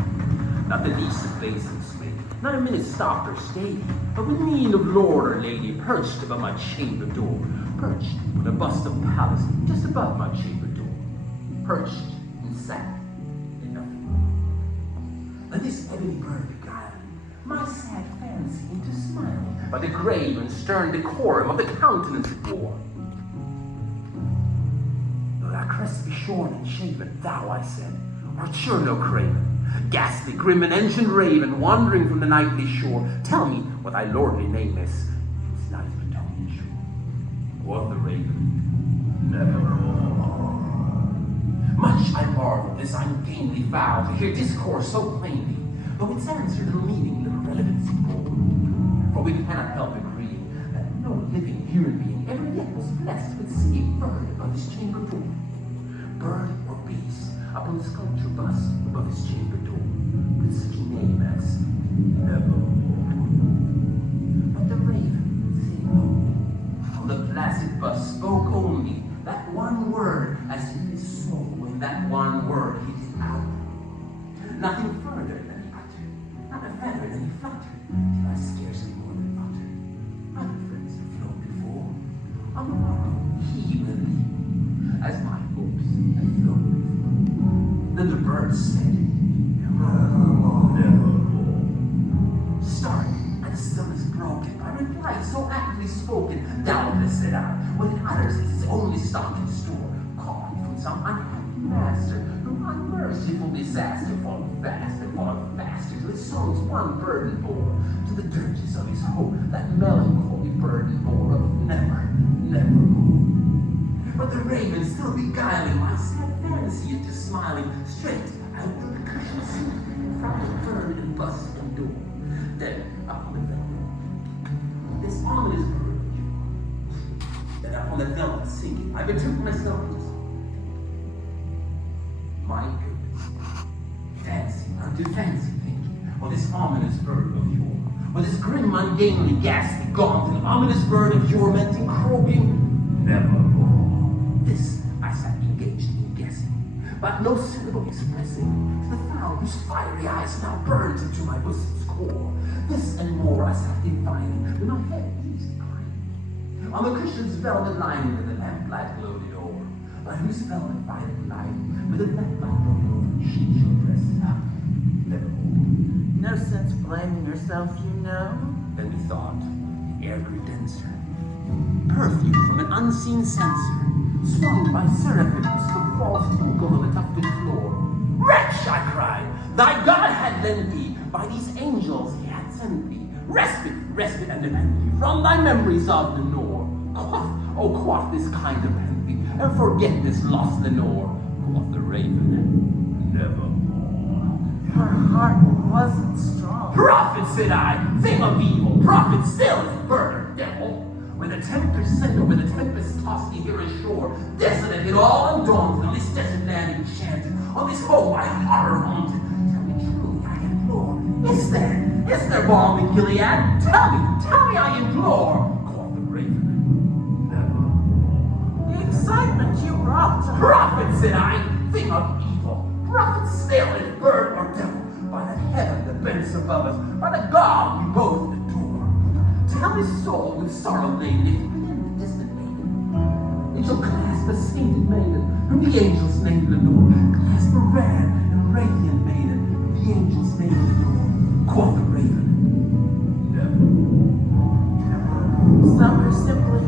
Not the least obeisance made, not a minute stopped or stayed, but with mien of lord or lady, perched above my chamber door, perched with a bust of Pallas just above my chamber door, perched and sat, and nothing more. And this ebony bird beguiled my sad fancy into smiling by the grave and stern decorum of the countenance it bore. Though thy crest be shorn and shaven, thou, I said, art sure no craven, ghastly, grim, and ancient raven, wandering from the nightly shore. Tell me what thy lordly name is. It's not Plutonian sure. Quoth the raven, nevermore. Much I marvel at this ungainly vow to hear discourse so plainly, though its answer little meaning, little relevancy bore. For we cannot help agreeing that no living human being ever yet was blessed with seeing bird above his chamber door. Bird or beast upon the sculpture bust above his chamber door, with such a name as Nevermore. But the raven, sitting low on the placid bust, spoke only that one word, as if his soul in that one word he did out. Nothing further than he uttered, not a feather than he fluttered, till I scarcely more than muttered. Other friends have flown before, on the morrow he will leap, as my hopes have flown before. Then the bird said, Nevermore, nevermore. Starting, and stillness broken, by reply so aptly spoken, doubtless, said I, what it utters is its only stock in store, caught from some unhappy master, who unmerciful disaster followed fast and followed faster, till his soul's one burden bore, to the dirges of his hope, that melancholy burden bore of nevermore. But the raven still beguiling my sad fancy into smiling, straight out of the cushion seat, in front of bird and bust and door. Then upon the velvet, this ominous bird of joy. Then upon the velvet singing, I betook myself to his my goodness, fancy unto fancy thinking, or this ominous bird of yore, or this grim, ungainly, ghastly, gaunt, and ominous bird of yore meant in croaking, nevermore. This I sat engaged in guessing, but no syllable expressing, to the fowl whose fiery eyes now burned into my bosom's core. This and more I sat defining, with my head easy inclining, on the cushion's velvet lining with the lamplight gloated o'er, by whose velvet violet lining, with a lamplight broken over, she shall dress it up, nevermore. No sense blaming yourself, you know. Then methought, the air grew denser, perfume from an unseen censer, swung by seraphims to false tinkle on the tufted floor. Wretch, I cried, thy God had lent thee, by these angels he had sent thee, respite, and nepenthe, from thy memories of Lenore. Quaff this kind of empathy, and forget this lost Lenore. Quoth the raven, nevermore. Her heart wasn't strong. Prophet, said I, thing of evil, prophet still is bird or devil. When the tempest sent or when the tempest tossed thee here ashore, desolate it all undaunted, on this desert land enchanted, on this home by horror haunted. Tell me truly, I implore, is there balm in Gilead? Tell me, I implore. Quoth the raven, nevermore. The excitement you brought to her. Prophet, said I, thing of evil, prophet still is bird or devil, by that heaven that bends above. above us by the God we both adore. Tell his soul with sorrow laden, if he be a distant maiden, it shall clasp a sainted maiden, whom the angels name Lenore. Clasp a rare and radiant maiden, whom the angels name Lenore. Quoth the raven, never. Some are simply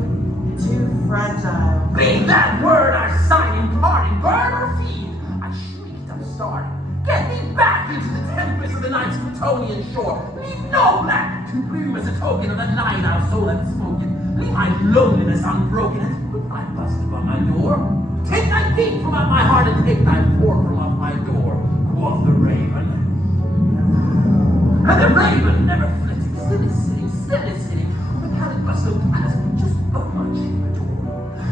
too fragile. Be that word our sign in parting, bird or fiend, I shrieked upstart. Get thee back into the tempest of the night's Plutonian shore. Leave no black to bloom as a token of the night our soul hath spoken. Leave my loneliness unbroken, and put thy bust above my door. Take thy peak from out my heart, and take thy fork from off my door, quoth the raven. And the raven, never flitting, still is sitting, on the pallid bust of palace, just above my chamber door.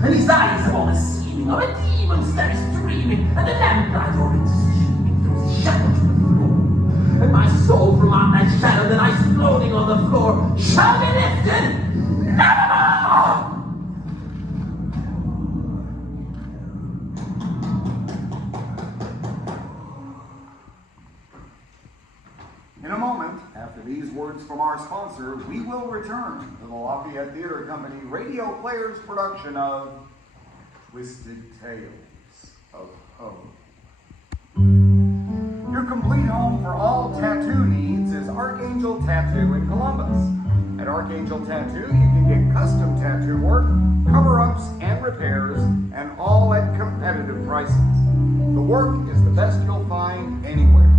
And his eyes have all the seeming of a demon that is dreaming, and the lamplight o'er it streaming throws his shadow to the floor. And my soul from out that shadow that lies floating on the floor shall be lifted nevermore! In a moment, after these words from our sponsor, we will return to the Lafayette Theater Company Radio Players production of Twisted Tales of Poe. Your complete home for all tattoo needs is Archangel Tattoo in Columbus. At Archangel Tattoo, you can get custom tattoo work, cover-ups, and repairs, and all at competitive prices. The work is the best you'll find anywhere.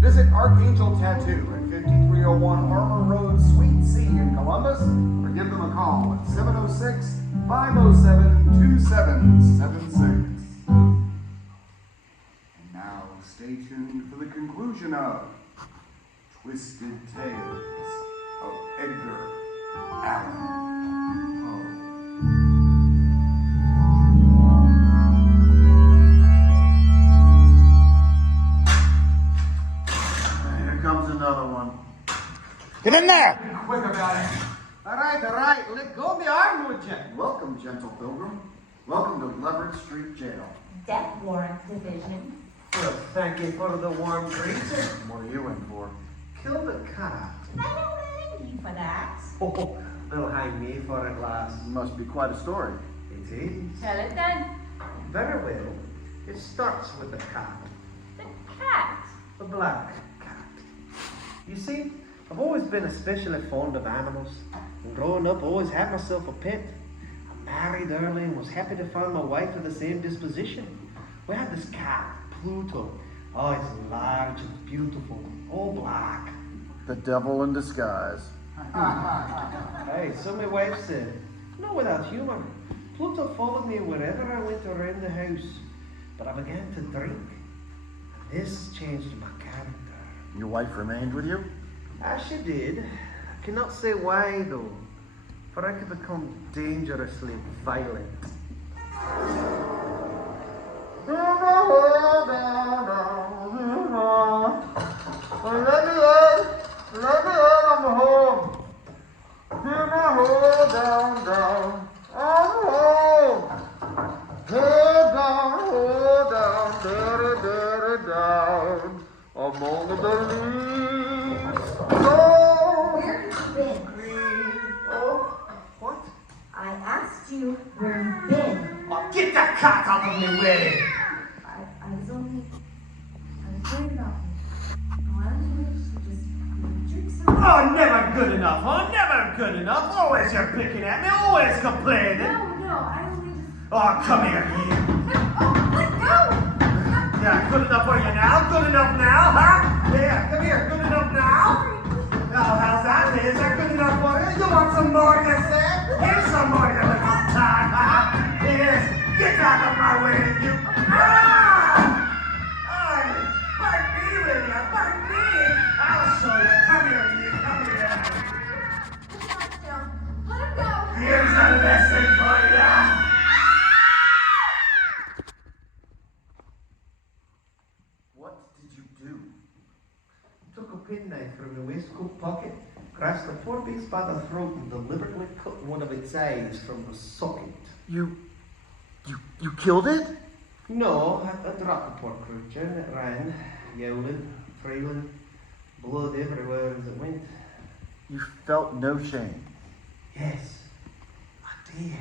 Visit Archangel Tattoo at 5301 Armour Road, Suite C in Columbus, or give them a call at 706-507-2776. And now, stay tuned for the conclusion of Twisted Tales of Edgar Allan Poe. Comes another one. Get in there! Be quick about it. All right. Let go of the arm, would you? Welcome, gentle pilgrim. Welcome to Leverett Street Jail. Death warrant division. Well, thank you for the warm greeting. What are you in for? Kill the cat. I don't hang you for that. Oh, they'll hang me for it, lass. Must be quite a story. It is. Tell it then. Very well. It starts with the cat. The cat. The black cat. You see, I've always been especially fond of animals. And growing up, I always had myself a pet. I married early and was happy to find my wife of the same disposition. We had this cat, Pluto. Oh, he's large and beautiful, all black. The devil in disguise. Hey, so my wife said, no, without humor. Pluto followed me wherever I went around the house. But I began to drink. And this changed my character. Your wife remained with you? As she did. I cannot say why, though. For I could become dangerously violent. Let me in, I'm home. Give me hold down. I'm home. Hold down, down. Among the leaves. Where have you been? Oh, what? I asked you where you've been. Oh, get that cat off of me, way! I was worried about you. Why don't you just drink some? Oh, never good enough, huh? Never good enough. Always you're picking at me, always complaining. No, I only just... Oh, come here, you. Let go! Yeah, good enough for you now? Good enough now, huh? Yeah, come here, good enough now? Oh, how's that? Is that good enough for you? You want some more, you said? Here's some more, you little time, huh? Here's, get out of my way, you. Ah! Fight me, will you? Fight me! I'll show you. Come here, you. Come here. Let him go! Here's a lesson for you. What did you do? Took a penknife from the waistcoat pocket, grasped the poor beast by the throat, and deliberately cut one of its eyes from the socket. You killed it? No, I dropped the poor creature and it ran, yowling, trailing, blood everywhere as it went. You felt no shame. Yes, I did.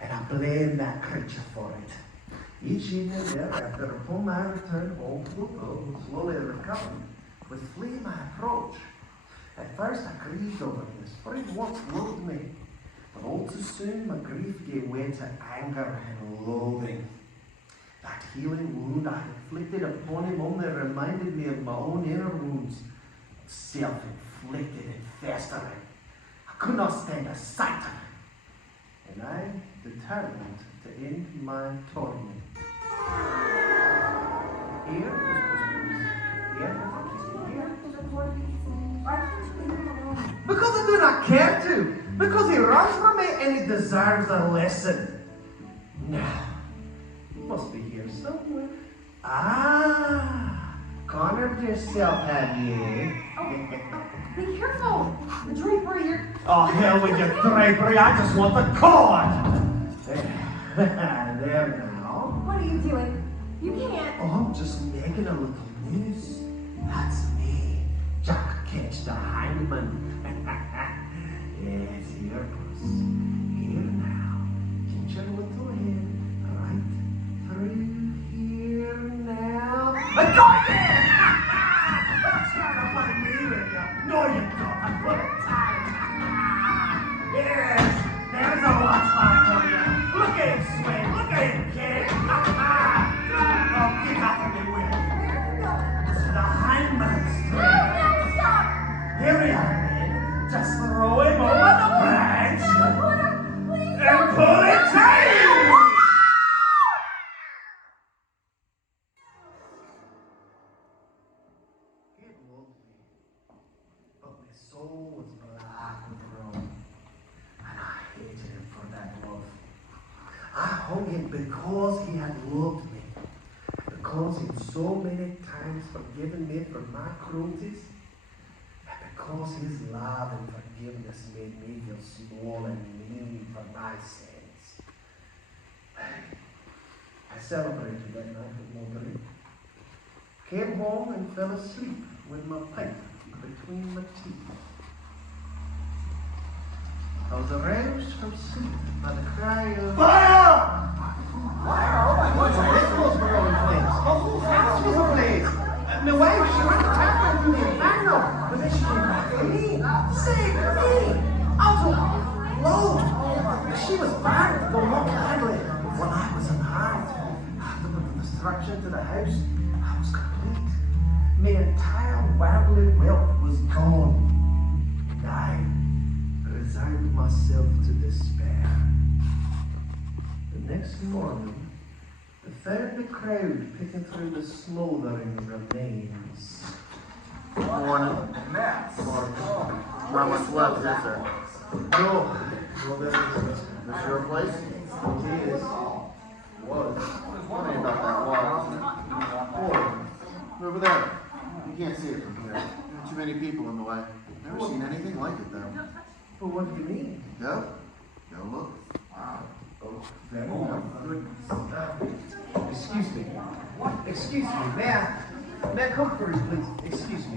And I blame that creature for it. Each evening thereafter, upon my return home, Pluto, slowly recovering, would flee my approach. At first I grieved over this, for he once loved me. But all too soon my grief gave way to anger and loathing. That healing wound I inflicted upon him only reminded me of my own inner wounds, self-inflicted and festering. I could not stand the sight of it, and I determined to end my torment. Because I do not care to. Because he runs from me and he deserves a lesson. Now, he must be here somewhere. Ah, cornered yourself, have you? Be careful! The drapery, you're... Oh, hell with your drapery. I just want the cord. There now. What are you doing? You can't... Oh, I'm just making a little news. That's me, Jack Ketch the Hangman. Yes, here, puss. Here now. Get your little head right through here now. And go again! Don't try to play me with you. No, you don't. I put it tight. Yes, there's a watch spot for you. Look at him swing. Look at him kick. Oh, get off of me, will you? To the hindman's trail. No, stop! Here we are, then. Just throw him over the branch and pull it tight. He loved me, but my soul was black with wrong, and I hated him for that love. I hung him because he had loved me, because he'd so many times forgiven me for my cruelties, and because his love and forgiveness made me feel small and mean for my sins. I celebrated that night with no drink. Came home and fell asleep with my pipe between my teeth. I was aroused from sleep by the cry of fire! Fire! Oh my God! The rituals were going place. The whole house was ablaze. My wife, she ran around through the inferno, but then she came back for me. Save me! Out of low. She was burned, though not badly. When I was unharmed, after the destruction to the house, I was complete. My entire worldly wealth was gone. And I resigned myself to despair. The next morning, I found the crowd picking through the smoldering remains. Morning. Not much left, is there? No, there isn't. This your place? It is. Was. Tell me about that wall. Oh, over there. You can't see it from here. Too many people in the way. Never seen anything like it though. But what do you mean? Go. Go look. Wow. Oh, very goodness. Excuse me. Excuse me. May I come through, please? Excuse me.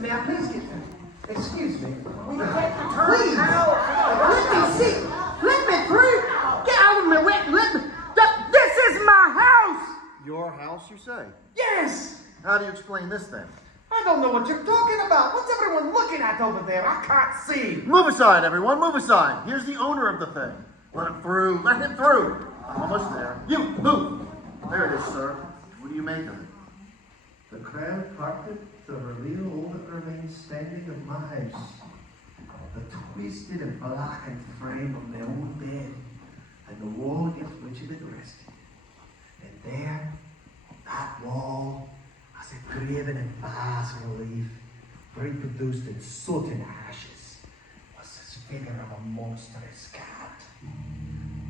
May I please get through? Excuse me. Please. Let me see. Let me through. Get out of my way. This is my house. Your house, you say? Yes. How do you explain this then? I don't know what you're talking about. What's everyone looking at over there? I can't see. Move aside, everyone. Move aside. Here's the owner of the thing. Let him through. Let him through. Almost there. You, move. There it is, sir. What do you make of it? The crowd parted to reveal all that remains standing of my house. The twisted and blackened frame of my own bed, and the wall against which it had rested. And there, on that wall, as if graven in bas relief, reproduced in soot and ashes, was this figure of a monstrous cat.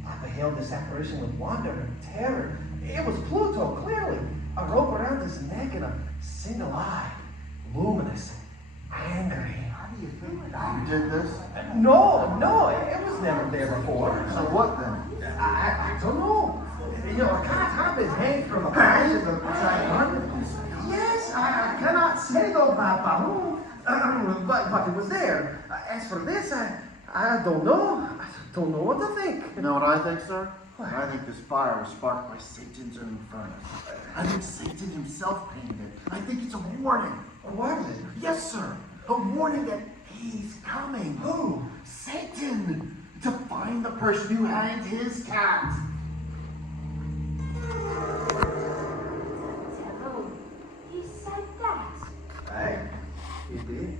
I beheld this apparition with wonder and terror. It was Pluto, clearly. A rope around his neck and a single eye, luminous and angry. How do you think you did this? No, it was never there before. So what then? I don't know. You know, a cat hop is hanged from the branches of the side garden. Yes, I cannot say though, Papa. But it was there. As for this, I don't know. I don't know what to think. You know what I think, sir? I think this fire was sparked by Satan's own furnace. I think Satan himself painted it. I think it's a warning. A warning? Yes, sir. A warning that he's coming. Who? Satan! To find the person who hanged his cat. Devil, he said that. Aye, he did.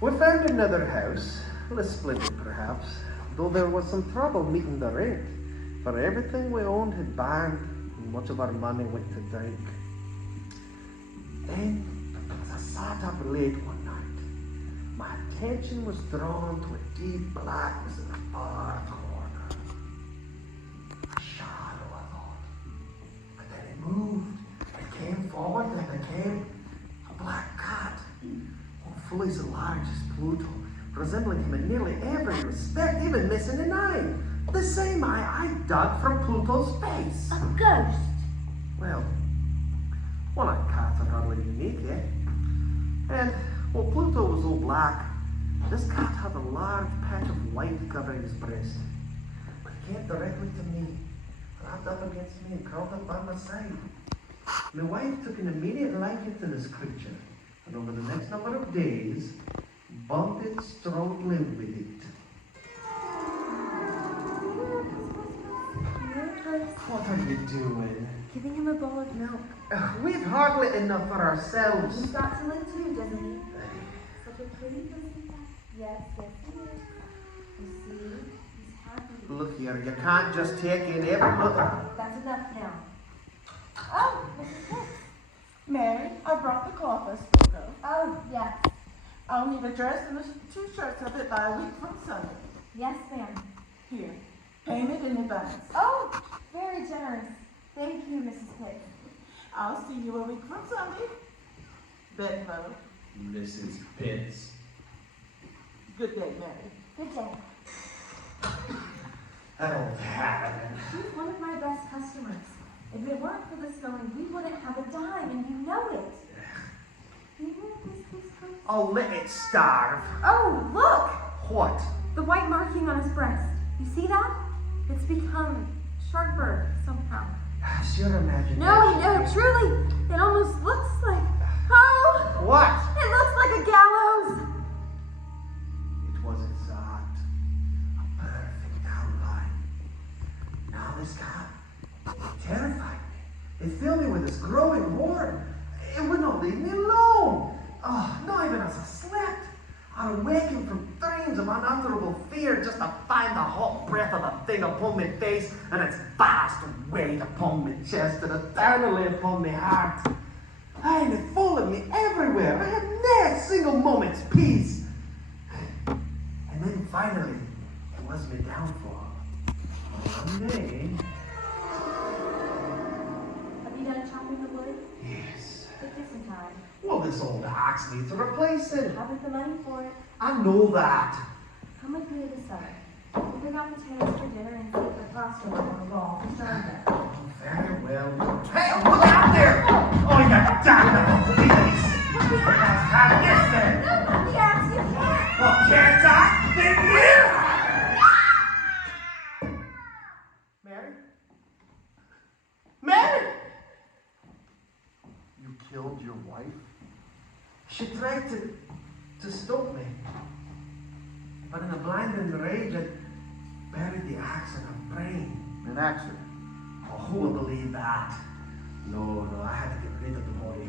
We found another house, less splendid perhaps, though there was some trouble meeting the rent, for everything we owned had burned, and much of our money went to drink. Then, as I sat up late one night, my attention was drawn to a deep blackness in the far corner. A shadow, I thought. But then it moved. It came forward and it became a black cat, fully as large as Pluto, resembling him in nearly every respect, even missing an eye. The same eye I dug from Pluto's face. A ghost. Well, cats are hardly unique, eh? And while Pluto was all black, this cat had a large patch of white covering his breast. But it came directly to me, wrapped up against me and curled up by my side. My wife took an immediate liking to this creature, and over the next number of days, bonded strongly with it. What are you doing? Giving him a bowl of milk. We've hardly enough for ourselves. He's got to live too, doesn't he? Such a pretty pussy. Yes, he is. You see, he's happy. Look here, you can't just take in every little. That's enough now. Oh, Mrs. Hicks. Mary, I brought the cloth I spoke of. Oh, yes. I'll need a dress and 2 shirts of it by a week from Sunday. Yes, ma'am. Here, payment in advance. Oh, very generous. Thank you, Mrs. Hicks. I'll see you a week from Sunday. Bedfellow. Mrs. Pitts. Good day, Mary. Good day. That old hat. She's one of my best customers. If it weren't for the snowing, we wouldn't have a dime, and you know it. Oh, let it starve. Oh, look! What? The white marking on his breast. You see that? It's become sharper somehow. It's your imagination. No, truly. It almost looks like... Oh! What? It looks like a gallows. It was exact. A perfect outline. Now this cat, it terrified me. It filled me with this growing horror. It would not leave me alone. Oh, not even as I slept. I'd awaken from dreams of unutterable fear just to find the hot breath of the thing upon my face and its vast weight upon my chest and eternally upon my heart. And it followed me everywhere. I had no single moment's peace. And then finally, it was my downfall. One day... Have you done chopping the wood? Yes. Take you some time. Well, this old axe needs a replacing. Haven't the money for it. I know that. Come with me this summer. We'll bring out potatoes for dinner and keep the plaster on the wall for Sunday. Oh, very well. Hey, look out there! Oh, you damn police! Have this then! No, not the axe, you can't! Well, can't I? Then you! Mary? Mary! You killed your wife? She tried to stop me. But in a blinding rage, I buried the axe in her brain. An accident. Oh, who will believe that? No, I had to get rid of the body.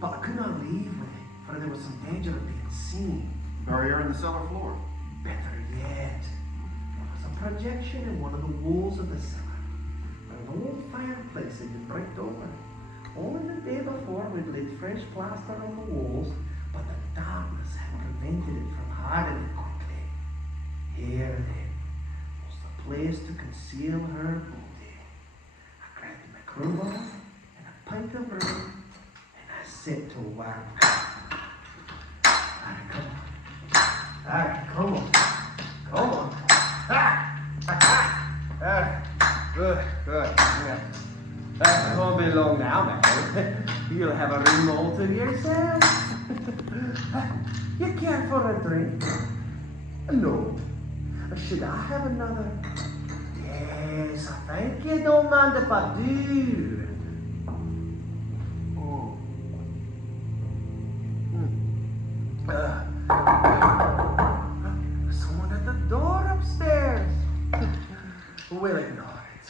But I could not leave with it, for there was some danger of being seen. Bury her in the cellar floor. Better yet, there was a projection in one of the walls of the cellar, where an old fireplace had been bricked over. Only the day before we'd laid fresh plaster on the walls, but the darkness had prevented it from hardening quickly. Here then was the place to conceal her body. I grabbed my crowbar and a pint of rum, and I set to work. Come on. Come on. Good. Yeah. That won't be long now, man. You'll have a room all to yourself. You care for a drink? No. Should I have another? Yes, I think you don't mind if I do. Someone at the door upstairs. We'll ignore it.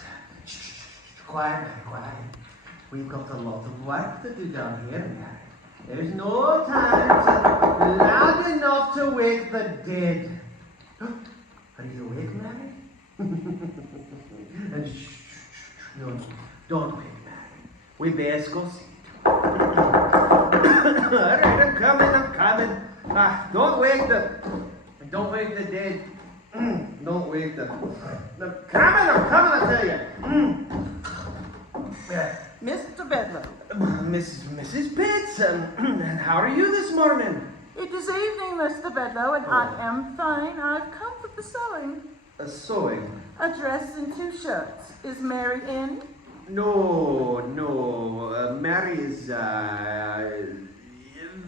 Quiet, man, quiet. We've got a lot of work to do down here, Mary. There's no time to loud enough to wake the dead. Are you awake, Mary? And no, don't wake, Mary. We best go see. All right, I'm coming. Don't wake the dead. Don't wake the. I'm coming, I tell you. Mr. Bedlow, Mrs. Pitts, and how are you this morning? it is evening, Mr. Bedlow, and I am fine. I've come for the sewing. Sewing? A dress and 2 shirts. Is Mary in? No. Mary is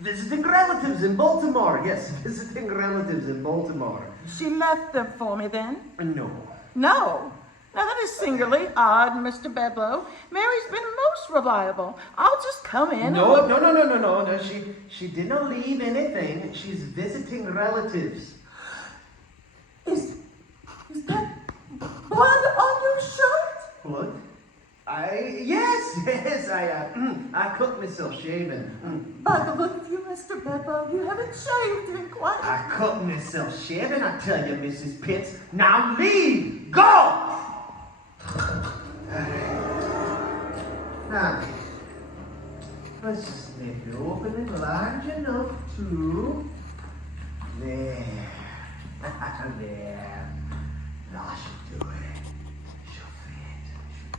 visiting relatives in Baltimore. Yes, visiting relatives in Baltimore. She left them for me then? No. No. Now that is singularly odd, Mr. Bedlow. Mary's been most reliable. I'll just come in. No. She did not leave anything. She's visiting relatives. Is that blood on your shirt? Blood? Yes, I cooked myself shaving. By the look of you, Mr. Bedlow, you haven't shaved in quite. I cooked myself shaving, I tell you, Mrs. Pitts. Now leave! Go! Now, let's just make the opening large enough to... There. There. That should do it. Should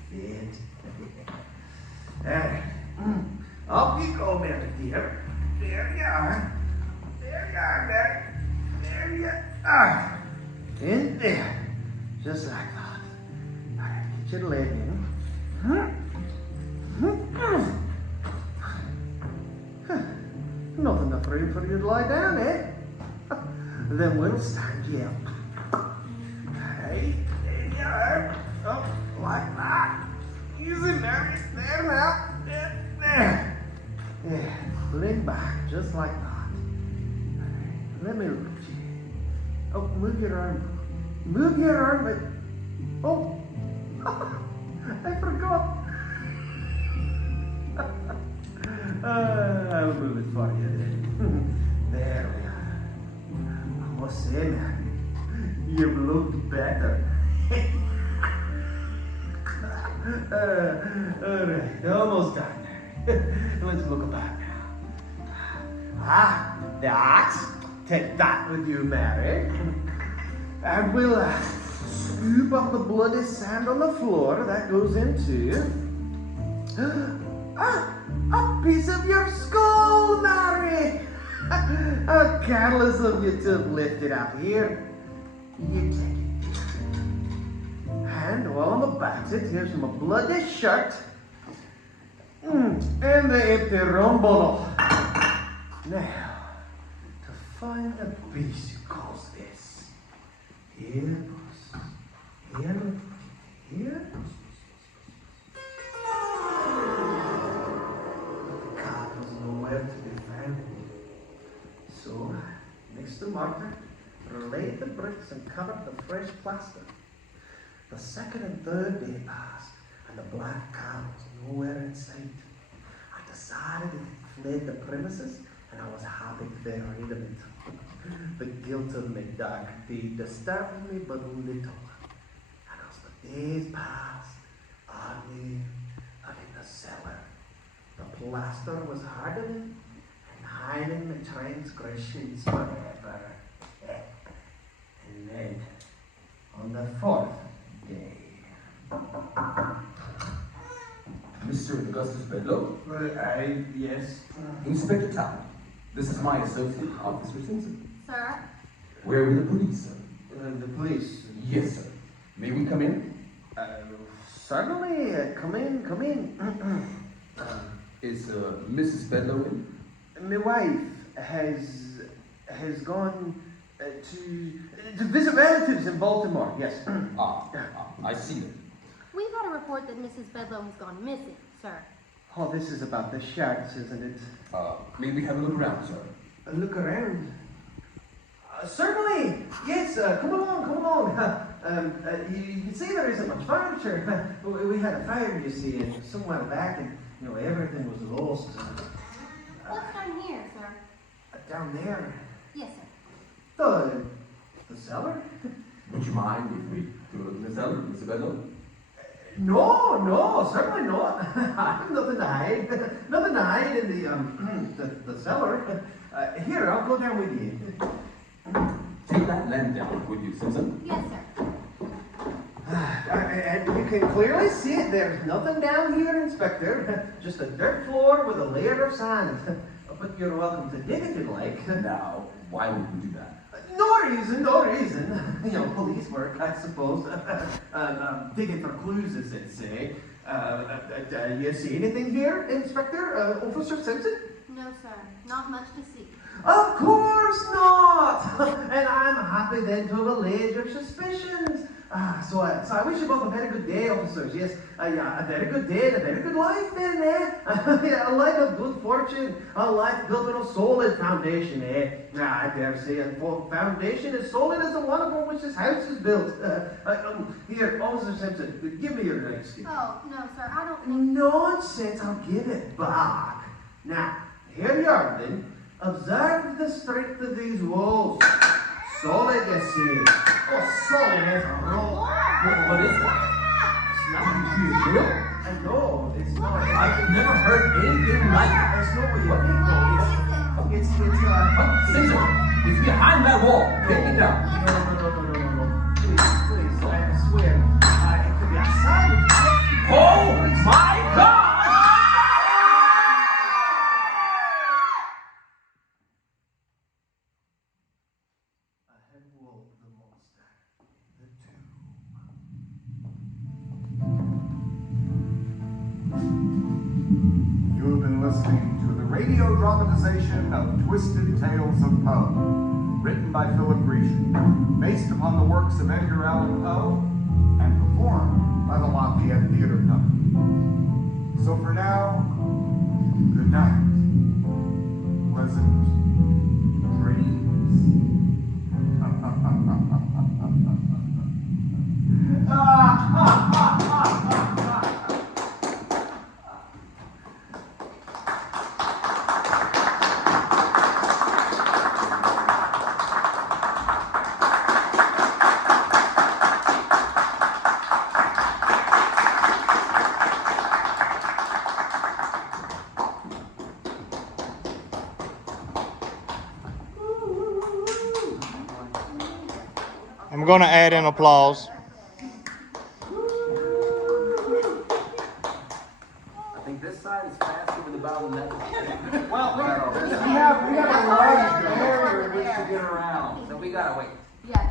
fit. There. Up you go, Mary dear. There you are. Mary. There you are. In there. Just like that. All right, get your leg in. Not enough room for you to lie down, eh? Then we'll stand you up. Okay, there you are. Up like that. Easy, Mary. There now. There. Yeah, lean back, just like that. Let me look at you. Oh, move your arm. Move your arm, but... Oh! I forgot. I'll move it for you then. There we are. I must say, man, you've looked better. All right, almost done. Let's look about now. The axe. Take that with you, Mary. And we'll scoop up the bloody sand on the floor. That goes into... a piece of your skull, Mary! How careless of you to have left it up here. You take it. And while on the back of it, here's my bloody shirt. And the empty rum bottle. Now, to find the beast who calls this. Here, boss. Here. The card was nowhere to be found. So, mix the mortar, laid the bricks and covered the fresh plaster. The second and third day passed, and the black car was nowhere in sight. I decided it had fled the premises, and I was happy to be rid of it. The guilt of my dark deed disturbed me but little. And as the days passed, I knew that in the cellar, the plaster was hardening and hiding the transgressions forever. And then, on the 4th day, Mr. Augustus Bedlow? Yes. Inspector Talbot. This is my associate, Officer Simpson. Sir? Where are the police, sir? The police? Yes, sir. May we come in? Certainly. Come in. Is Mrs. Bedlow in? My wife has gone to visit relatives in Baltimore. Yes. I see them. We've had a report that Mrs. Bedlow has gone missing, sir. Oh, this is about the sharks, isn't it? May we have a look around, sir? A look around. Certainly. Yes. Come along. You can see there isn't much furniture. We had a fire, you see, somewhere back, and everything was lost. What's down here, sir? Down there. Yes, sir. The cellar? Would you mind if we took a look in the cellar, Mr. Bedlow? No, certainly not. I have nothing to hide. Nothing to hide in the cellar. Here, I'll go down with you. Take that lamp down, would you, Simpson? Yes, sir. And you can clearly see it. There's nothing down here, Inspector. Just a dirt floor with a layer of sand. But you're welcome to dig if you'd like. Now, why would we do that? No reason. Police work, I suppose. Digging for clues, as they say. You see anything here, Inspector? Officer Simpson? No, sir. Not much to see. Of course not! And I'm happy then to have allayed your suspicions. So I wish you both a very good day, officers. Yes, a very good day and a very good life then, a life of good fortune, a life built on a solid foundation, I dare say a foundation as solid as the one upon which this house is built. Here, Officer Simpson, give me your nightstick. Oh, no, sir. I don't think... Nonsense, I'll give it back. Now, here you are then. Observe the strength of these walls. Solid, you see. Oh, solid as a rock. What is that? It's not real. I know, it's not. I've never heard anything like it. It's not what you think. It's Simpson, it's behind that wall. Take it down. No. Please, I swear. It could be a sign. Oh, my God! You have been listening to the radio dramatization of Twisted Tales of Poe, written by Philip Grecian, based upon the works of Edgar Allan Poe, and performed by the Lafayette Theater Company. So for now, good night. Pleasant dreams. I'm going to add in applause. I think this side is faster with the bow than that. Well, we have a large area in which to get around. So we gotta wait. Yeah.